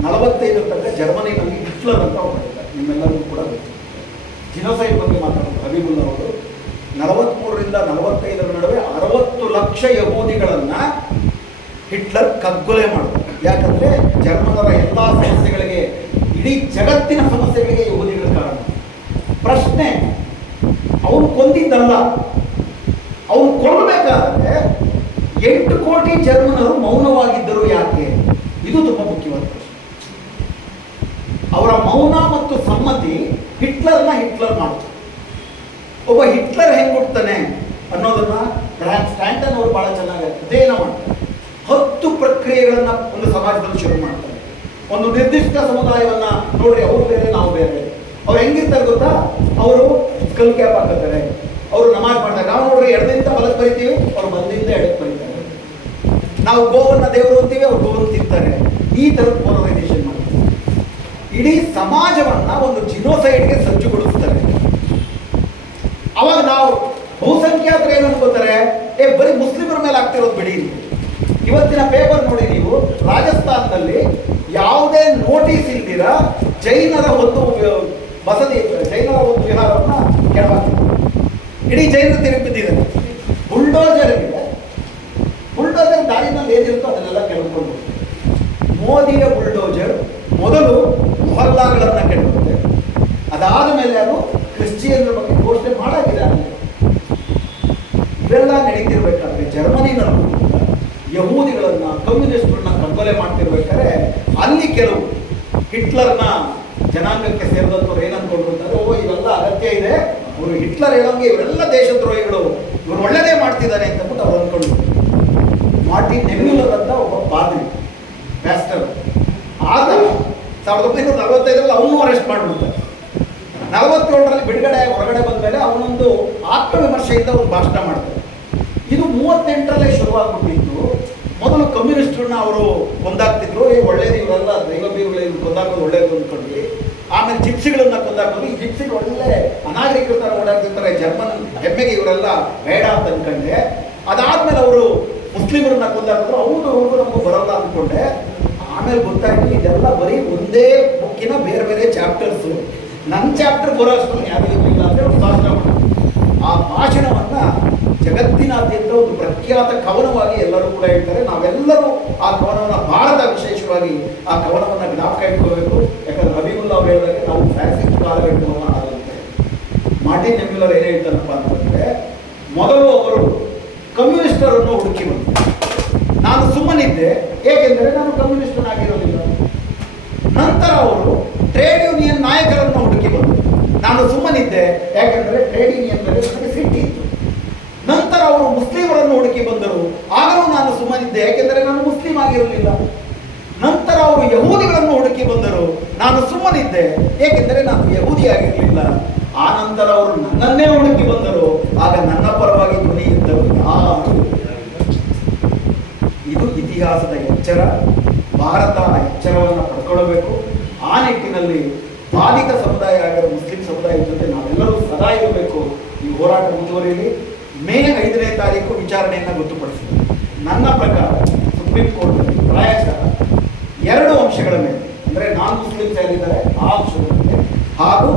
45 ತನಕ ಜರ್ಮನಿನಲ್ಲಿ ಹಿಟ್ಲರ್ ಅಂತ ಹೊರಟಿದ್ದಾರೆ. ನಿಮ್ಮೆಲ್ಲರಿಗೂ ಕೂಡ ಗೊತ್ತು. ಜಿನೋಸೈಡ್ ಬಗ್ಗೆ ಮಾತಾಡೋದು ಹಬೀಬುಲ್ಲಾ ಅವರು 43ರಿಂದ 45 ನಡುವೆ 60 ಲಕ್ಷ ಯಹೂದಿಗಳನ್ನು ಹಿಟ್ಲರ್ ಕಗ್ಗೊಲೆ ಮಾಡಿದ್ರು. ಯಾಕಂದರೆ ಜರ್ಮನರ ಎಲ್ಲ ಸಮಸ್ಯೆಗಳಿಗೆ, ಇಡೀ ಜಗತ್ತಿನ ಸಮಸ್ಯೆಗಳಿಗೆ ಯಹೂದಿಗಳ ಕಾರಣ. ಪ್ರಶ್ನೆ, ಅವನು ಕೊಂದಿದ್ದಲ್ಲ, ಅವನು ಕೊಲ್ಲಬೇಕಾದ್ರೆ 8 ಕೋಟಿ ಜರ್ಮನರು ಮೌನವಾಗಿದ್ದರು ಯಾಕೆ? ಇದು ತುಂಬ ಮುಖ್ಯವಾದ ಪ್ರಶ್ನೆ. ಅವರ ಮೌನ ಮತ್ತು ಸಮ್ಮತಿ ಹಿಟ್ಲರ್ ಮಾಡ್ತಾರೆ. ಒಬ್ಬ ಹಿಟ್ಲರ್ ಹೆಂಗೆ ಹುಡ್ತಾನೆ ಅನ್ನೋದನ್ನ ಸ್ಟ್ಯಾಂಟನ್ ಅವರು ಬಹಳ ಚೆನ್ನಾಗಿ ಅಧ್ಯಯನ ಮಾಡ್ತಾರೆ. 10 ಪ್ರಕ್ರಿಯೆಗಳನ್ನ ಒಂದು ಸಮಾಜದಲ್ಲಿ ಶುರು ಮಾಡ್ತಾರೆ. ಒಂದು ನಿರ್ದಿಷ್ಟ ಸಮುದಾಯವನ್ನ ನೋಡ್ರಿ, ಅವ್ರು ಬೇರೆ ನಾವು ಬೇರೆ. ಅವ್ರು ಹೆಂಗಿರ್ತಾರೆ ಗೊತ್ತಾ? ಅವರು ಸ್ಕಲ್ ಕ್ಯಾಪ್ ಹಾಕುತ್ತಾರೆ, ಅವರು ನಮಾಜ್ ಮಾಡ್ತಾರೆ. ನಾವು ನೋಡ್ರಿ ಎಡದಿಂದ ಬಲಕ್ಕೆ ಬರಿತೀವಿ, ಅವ್ರು ಬಲದಿಂದ ಎಡಕ್ಕೆ ಬರೀತಾರೆ. ನಾವು ಗೋವನ್ನ ದೇವರು ಅಂತೀವಿ, ಅವ್ರು ಗೋವನ್ನು ತಿಂತಾರೆ. ಈ ಥರದ ಪೋಲರೈಸೇಷನ್ ಮಾಡ್ತಾರೆ. ಇಡೀ ಸಮಾಜವನ್ನ ಒಂದು ಜಿನೋಸೈಡ್ಗೆ ಸಜ್ಜುಗೊಳಿಸ್ತಾರೆ. ಅವಾಗ ನಾವು ಬಹುಸಂಖ್ಯಾತರು ಏನು ಅನ್ಕೋತಾರೆ, ಬರೀ ಮುಸ್ಲಿಮರ ಮೇಲೆ ಆಗ್ತಿರೋದು ಬಿಡಿ. ಇವತ್ತಿನ ಪೇಪರ್ ನೋಡಿ ನೀವು, ರಾಜಸ್ಥಾನದಲ್ಲಿ ಯಾವುದೇ ನೋಟಿಸ್ ಇಲ್ದಿರ ಜೈನರ ಒಂದು ಬಸದಿ, ಜೈನರ ಒಂದು ವಿಹಾರವನ್ನು ಕೆಡವಾಗ್ತದೆ. ಇಡೀ ಜೈನರು ತಿರುಗಿ ಬಿದ್ದಿದ್ದಾರೆ. ಬುಲ್ಡೋಜರ್ ದಾರಿನಲ್ಲಿ ಏನಿರುತ್ತೋ ಅದನ್ನೆಲ್ಲ ಕೆಳಕೊಂಡು, ಮೋದಿಯ ಬುಲ್ಡೋಜರ್ ಮೊದಲು ಮೊಹಲ್ಲಾಗಳನ್ನು ಕೆಡವುತ್ತೆ. ಅದಾದ ಮೇಲೆ ಅದು ಕ್ರಿಶ್ಚಿಯನ್ರ ಬಗ್ಗೆ ಘೋಷಣೆ ಮಾಡಾಗಿದೆ. ಇವೆಲ್ಲ ನಡೀತಿರ್ಬೇಕಾದ್ರೆ ಜರ್ಮನಿನಲ್ಲೂ ಯಹೂದಿಗಳನ್ನ, ಕಮ್ಯುನಿಸ್ಟ್ರನ್ನ ಕಗ್ಗೊಲೆ ಮಾಡ್ತಿರ್ಬೇಕಾದ್ರೆ ಅಲ್ಲಿ ಕೆಲವು ಹಿಟ್ಲರ್ನ ಜನಾಂಗಕ್ಕೆ ಸೇರಿದಂಥವ್ರು ಏನಂದ್ಕೊಂಡ್ರು ಅಂತಂದ್ರೆ, ಇವೆಲ್ಲ ಅಗತ್ಯ ಇದೆ, ಅವರು ಹಿಟ್ಲರ್ ಹೇಳೋಂಗೆ ಇವರೆಲ್ಲ ದೇಶದ್ರೋಹಿಗಳು, ಇವರು ಒಳ್ಳೆಯದೇ ಮಾಡ್ತಿದ್ದಾರೆ ಅಂತಂದ್ಬಿಟ್ಟು ಅವ್ರು ಅಂದ್ಕೊಂಡ್ರು. ಮಾರ್ಟಿನ್ ನೆಮ್ಯುಲರ್ ಅಂತ ಒಬ್ಬ ಪಾದ್ರಿ, ಪ್ಯಾಸ್ಟರ್, ಆತ 1945ರಲ್ಲಿ ಅವನು ಅರೆಸ್ಟ್ ಮಾಡಿಬಿಡ್ತಾರೆ. 47ರಲ್ಲಿ ಬಿಡುಗಡೆ ಹೊರಗಡೆ ಬಂದ ಮೇಲೆ ಅವನೊಂದು ಆತ್ಮವಿಮರ್ಶೆಯಿಂದ ಒಂದು ಭಾಷಣ ಮಾಡ್ತಾರೆ. ಇದು 38ರಲ್ಲೇ ಶುರುವಾಗ್ಬಿಟ್ಟಿತ್ತು. ಮೊದಲು ಕಮ್ಯುನಿಸ್ಟ್ರನ್ನ ಅವರು ಕೊಂದಾಕ್ತಿದ್ರು, ಒಳ್ಳೇದು ಇವರೆಲ್ಲ ದೈವ ಬೀರುಗಳು ಕೊಂದಾಕೋದು ಒಳ್ಳೇದು ಅಂದ್ಕೊಂಡ್ವಿ. ಆಮೇಲೆ ಜಿಪ್ಸಿಗಳನ್ನ ಕೊಂದಾಕೋದು, ಈ ಜಿಪ್ಸಿಗಳು ಒಳ್ಳೆ ಅನಾಗರಿಕರ ಓಡಾಡ್ತಿರ್ತಾರೆ, ಜರ್ಮನ್ ಹೆಮ್ಮೆಗೆ ಇವರೆಲ್ಲ ಬೇಡ ಅಂತ ಅಂದ್ಕೊಂಡೆ. ಅದಾದ್ಮೇಲೆ ಅವರು ಮುಸ್ಲಿಮರನ್ನ ಕೊಂದಾಕಿದ್ರು, ಹೌದು ನಮಗೂ ಬರಲ್ಲ ಅಂದ್ಕೊಂಡೆ. ಆಮೇಲೆ ಗೊತ್ತಾಯ್ತು ಇದೆಲ್ಲ ಬರೀ ಒಂದೇ ಬುಕ್ಕಿನ ಬೇರೆ ಬೇರೆ ಚಾಪ್ಟರ್ಸು. ನನ್ನ ಚಾಪ್ಟರ್ ಬರೋ ಅಷ್ಟರಲ್ಲಿ ಯಾರು ಇಲ್ಲ ಅಂದರೆ ಒಂದು ಭಾಷಣ ಮಾಡಿ, ಆ ಭಾಷಣವನ್ನು ಜಗತ್ತಿನಾದ್ಯಂತ ಒಂದು ಪ್ರಖ್ಯಾತ ಕವನವಾಗಿ ಆ ಕವನವನ್ನು ಜ್ಞಾಪಕ ಇಟ್ಕೋಬೇಕು. ಯಾಕಂದ್ರೆ ಹಬೀಬುಲ್ಲಾ ಅವ್ರು ಹೇಳಿದಾಗ ನಾವು ಫ್ಯಾಸಿಸ್ಟ್ ಕಾಲಘಟ್ಟವನ್ನು ಆದಂತೆ. ಮಾರ್ಟಿನ್ ನೆಮ್ಯುಲರ್ ಏನೇ ಹೇಳ್ತಾನಪ್ಪ ಅಂತಂದ್ರೆ, ಮೊದಲು ಅವರು ಕಮ್ಯುನಿಸ್ಟರನ್ನು ಹುಡುಕಿ ಬಂದರು. ನಾನು ಸುಮ್ಮನಿದ್ದೆ, ಏಕೆಂದರೆ ನಾನು ಕಮ್ಯುನಿಸ್ಟನಾಗಿರೋದಿಲ್ಲ. ನಂತರ ಅವರು ಟ್ರೇಡ್ ಯೂನಿಯನ್ ನಾಯಕರನ್ನು ಹುಡುಕಿ ಬಂದರು. ನಾನು ಸುಮ್ಮನಿದ್ದೆ, ಯಾಕೆಂದರೆ ಟ್ರೇಡ್ ಯೂನಿಯನ್ ಮೇಲೆ ನನಗೆ ಸಿಟ್ಟಿ ಇತ್ತು. ನಂತರ ಅವರು ಮುಸ್ಲಿಮರನ್ನು ಹುಡುಕಿ ಬಂದರು. ಆಗಲೂ ನಾನು ಸುಮ್ಮನಿದ್ದೆ, ಯಾಕೆಂದರೆ ನಾನು ಮುಸ್ಲಿಂ ಆಗಿರಲಿಲ್ಲ. ನಂತರ ಅವರು ಯಹೂದಿಗಳನ್ನು ಹುಡುಕಿ ಬಂದರು. ನಾನು ಸುಮ್ಮನಿದ್ದೆ, ಏಕೆಂದರೆ ನಾನು ಯಹೂದಿ ಆಗಿರಲಿಲ್ಲ. ಆ ನಂತರ ಅವರು ನನ್ನನ್ನೇ ಹುಡುಕಿ ಬಂದರು. ಆಗ ನನ್ನ ಪರವಾಗಿ ಧ್ವನಿ ಇದ್ದರು ಯಾರು? ಇದು ಇತಿಹಾಸದ ಎಚ್ಚರ. ಭಾರತ ಆ ಎಚ್ಚರವನ್ನು ಪಡ್ಕೊಳ್ಳಬೇಕು. ಆ ನಿಟ್ಟಿನಲ್ಲಿ ಬಾಧಿತ ಸಮುದಾಯ ಆಗಿರೋ ಮುಸ್ಲಿಂ ಸಮುದಾಯದ ಜೊತೆ ನಾವೆಲ್ಲರೂ ಸದಾ ಇರಬೇಕು. ಈ ಹೋರಾಟ ಮುಂದುವರಿಯಲಿ. ಮೇ 5ನೇ ತಾರೀಕು ವಿಚಾರಣೆಯನ್ನು ಗೊತ್ತುಪಡಿಸಿದೆ. ನನ್ನ ಪ್ರಕಾರ ಸುಪ್ರೀಂ ಕೋರ್ಟ್ನಲ್ಲಿ ಪ್ರಾಯಶಃ 2 ಅಂಶಗಳ ಮೇಲೆ, ಅಂದರೆ ನಾನ್ ಮುಸ್ಲಿಮ್ಸ್ ಯಾರಿದ್ದಾರೆ ಆ ಅಂಶದ ಮೇಲೆ ಹಾಗೂ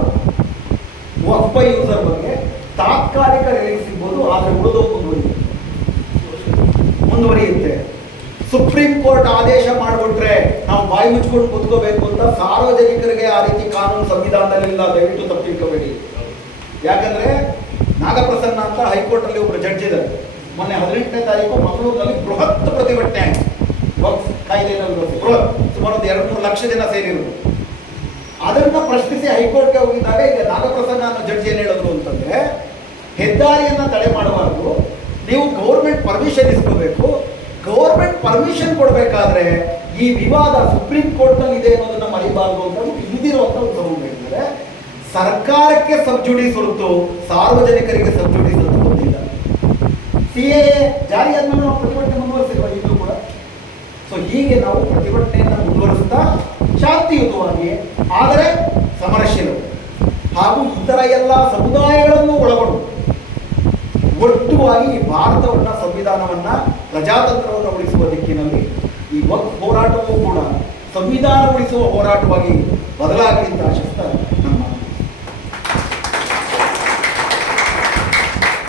ವಕ್ಫ್ ಯೂಸರ್ ಬಗ್ಗೆ ತಾತ್ಕಾಲಿಕ ರಿಲೀಸ್ ಸಿಗ್ಬೋದು. ಆದರೆ ಉಳಿದವು ಮುಂದುವರಿಯುತ್ತೆ. ಸುಪ್ರೀಂ ಕೋರ್ಟ್ ಆದೇಶ ಮಾಡಿಬಿಟ್ರೆ ನಾವು ಬಾಯಿ ಮುಚ್ಕೊಂಡು ಕೂತ್ಕೋಬೇಕು ಅಂತ ಸಾರ್ವಜನಿಕರಿಗೆ ಆ ರೀತಿ ಕಾನೂನು ಸಂವಿಧಾನದಲ್ಲಿಲ್ಲ. ದಯವಿಟ್ಟು ತಪ್ಪಿಟ್ಕೋಬೇಡಿ. ಯಾಕಂದ್ರೆ ನಾಗಪ್ರಸನ್ನ ಅಂತ ಹೈಕೋರ್ಟ್ ಅಲ್ಲಿ ಒಬ್ಬರು ಜಡ್ಜ್ ಇದ್ದಾರೆ. ಮೊನ್ನೆ 18ನೇ ತಾರೀಕು ಮಂಗಳೂರಿನಲ್ಲಿ ಬೃಹತ್ ಪ್ರತಿಭಟನೆ ಆಯಿತು. ವಕ್ಫ್ ಕಾಯ್ದೆಯಲ್ಲಿ ಬೃಹತ್, ಸುಮಾರು 2-3 ಲಕ್ಷ ಜನ ಸೇರಿರು. ಅದನ್ನ ಪ್ರಶ್ನಿಸಿ ಹೈಕೋರ್ಟ್ಗೆ ಹೋಗಿದ್ದಾಗ ಈಗ ನಾಗಪ್ರಸನ್ನ ಅನ್ನೋ ಜಡ್ಜ್ ಏನ್ ಹೇಳಿದ್ರು ಅಂತಂದ್ರೆ, ಹೆದ್ದಾರಿಯನ್ನ ತಡೆ ಮಾಡಬಾರ್ದು, ನೀವು ಗೌರ್ಮೆಂಟ್ ಪರ್ಮಿಷನ್ ಇಸ್ಕೋಬೇಕು. ಗೌರ್ಮೆಂಟ್ ಪರ್ಮಿಷನ್ ಕೊಡಬೇಕಾದ್ರೆ ಈ ವಿವಾದ ಸುಪ್ರೀಂ ಕೋರ್ಟ್ ನಲ್ಲಿ ಇದೆ ಅನ್ನೋದನ್ನ ಮರಿಬಾರ್ದು ಅಂತ ಇಲ್ಲಿರುವಂತ ಒಂದು ಹೇಳಿದ್ದಾರೆ. ಸರ್ಕಾರಕ್ಕೆ ಸಬ್ಜುಡೀಸ್ ಹೊರತು ಸಾರ್ವಜನಿಕರಿಗೆ ಸಬ್ಜುಡೀಸ್ ಅಂತ ಗೊತ್ತಿಲ್ಲ. CAA ಜಾರಿ ಆದ್ಮೇಲೆ ನಾವು ಪ್ರತಿಭಟನೆ ಮುಂದುವರಿಸಿರುವ ಈಗಲೂ ಕೂಡ. ಸೊ ಹೀಗೆ ನಾವು ಪ್ರತಿಭಟನೆಯನ್ನು ಮುಂದುವರಿಸ್ತಾ ಶಾಂತಿಯುತವಾಗಿ, ಆದರೆ ಸಮರಶೀಲತೆ ಹಾಗೂ ಇತರ ಎಲ್ಲ ಸಮುದಾಯಗಳನ್ನು ಒಳಗೊಂಡು ಒಟ್ಟುವಾಗಿ ಭಾರತವನ್ನ, ಸಂವಿಧಾನವನ್ನ, ಪ್ರಜಾತಂತ್ರವನ್ನು ಉಳಿಸುವ ದಿಕ್ಕಿನಲ್ಲಿ ಈ ವಕ್ಫ್ ಹೋರಾಟವೂ ಕೂಡ ಸಂವಿಧಾನ ಉಳಿಸುವ ಹೋರಾಟವಾಗಿ ಬದಲಾಗಲಿ ಅಂತ ಆಶಿಸ್ತಾ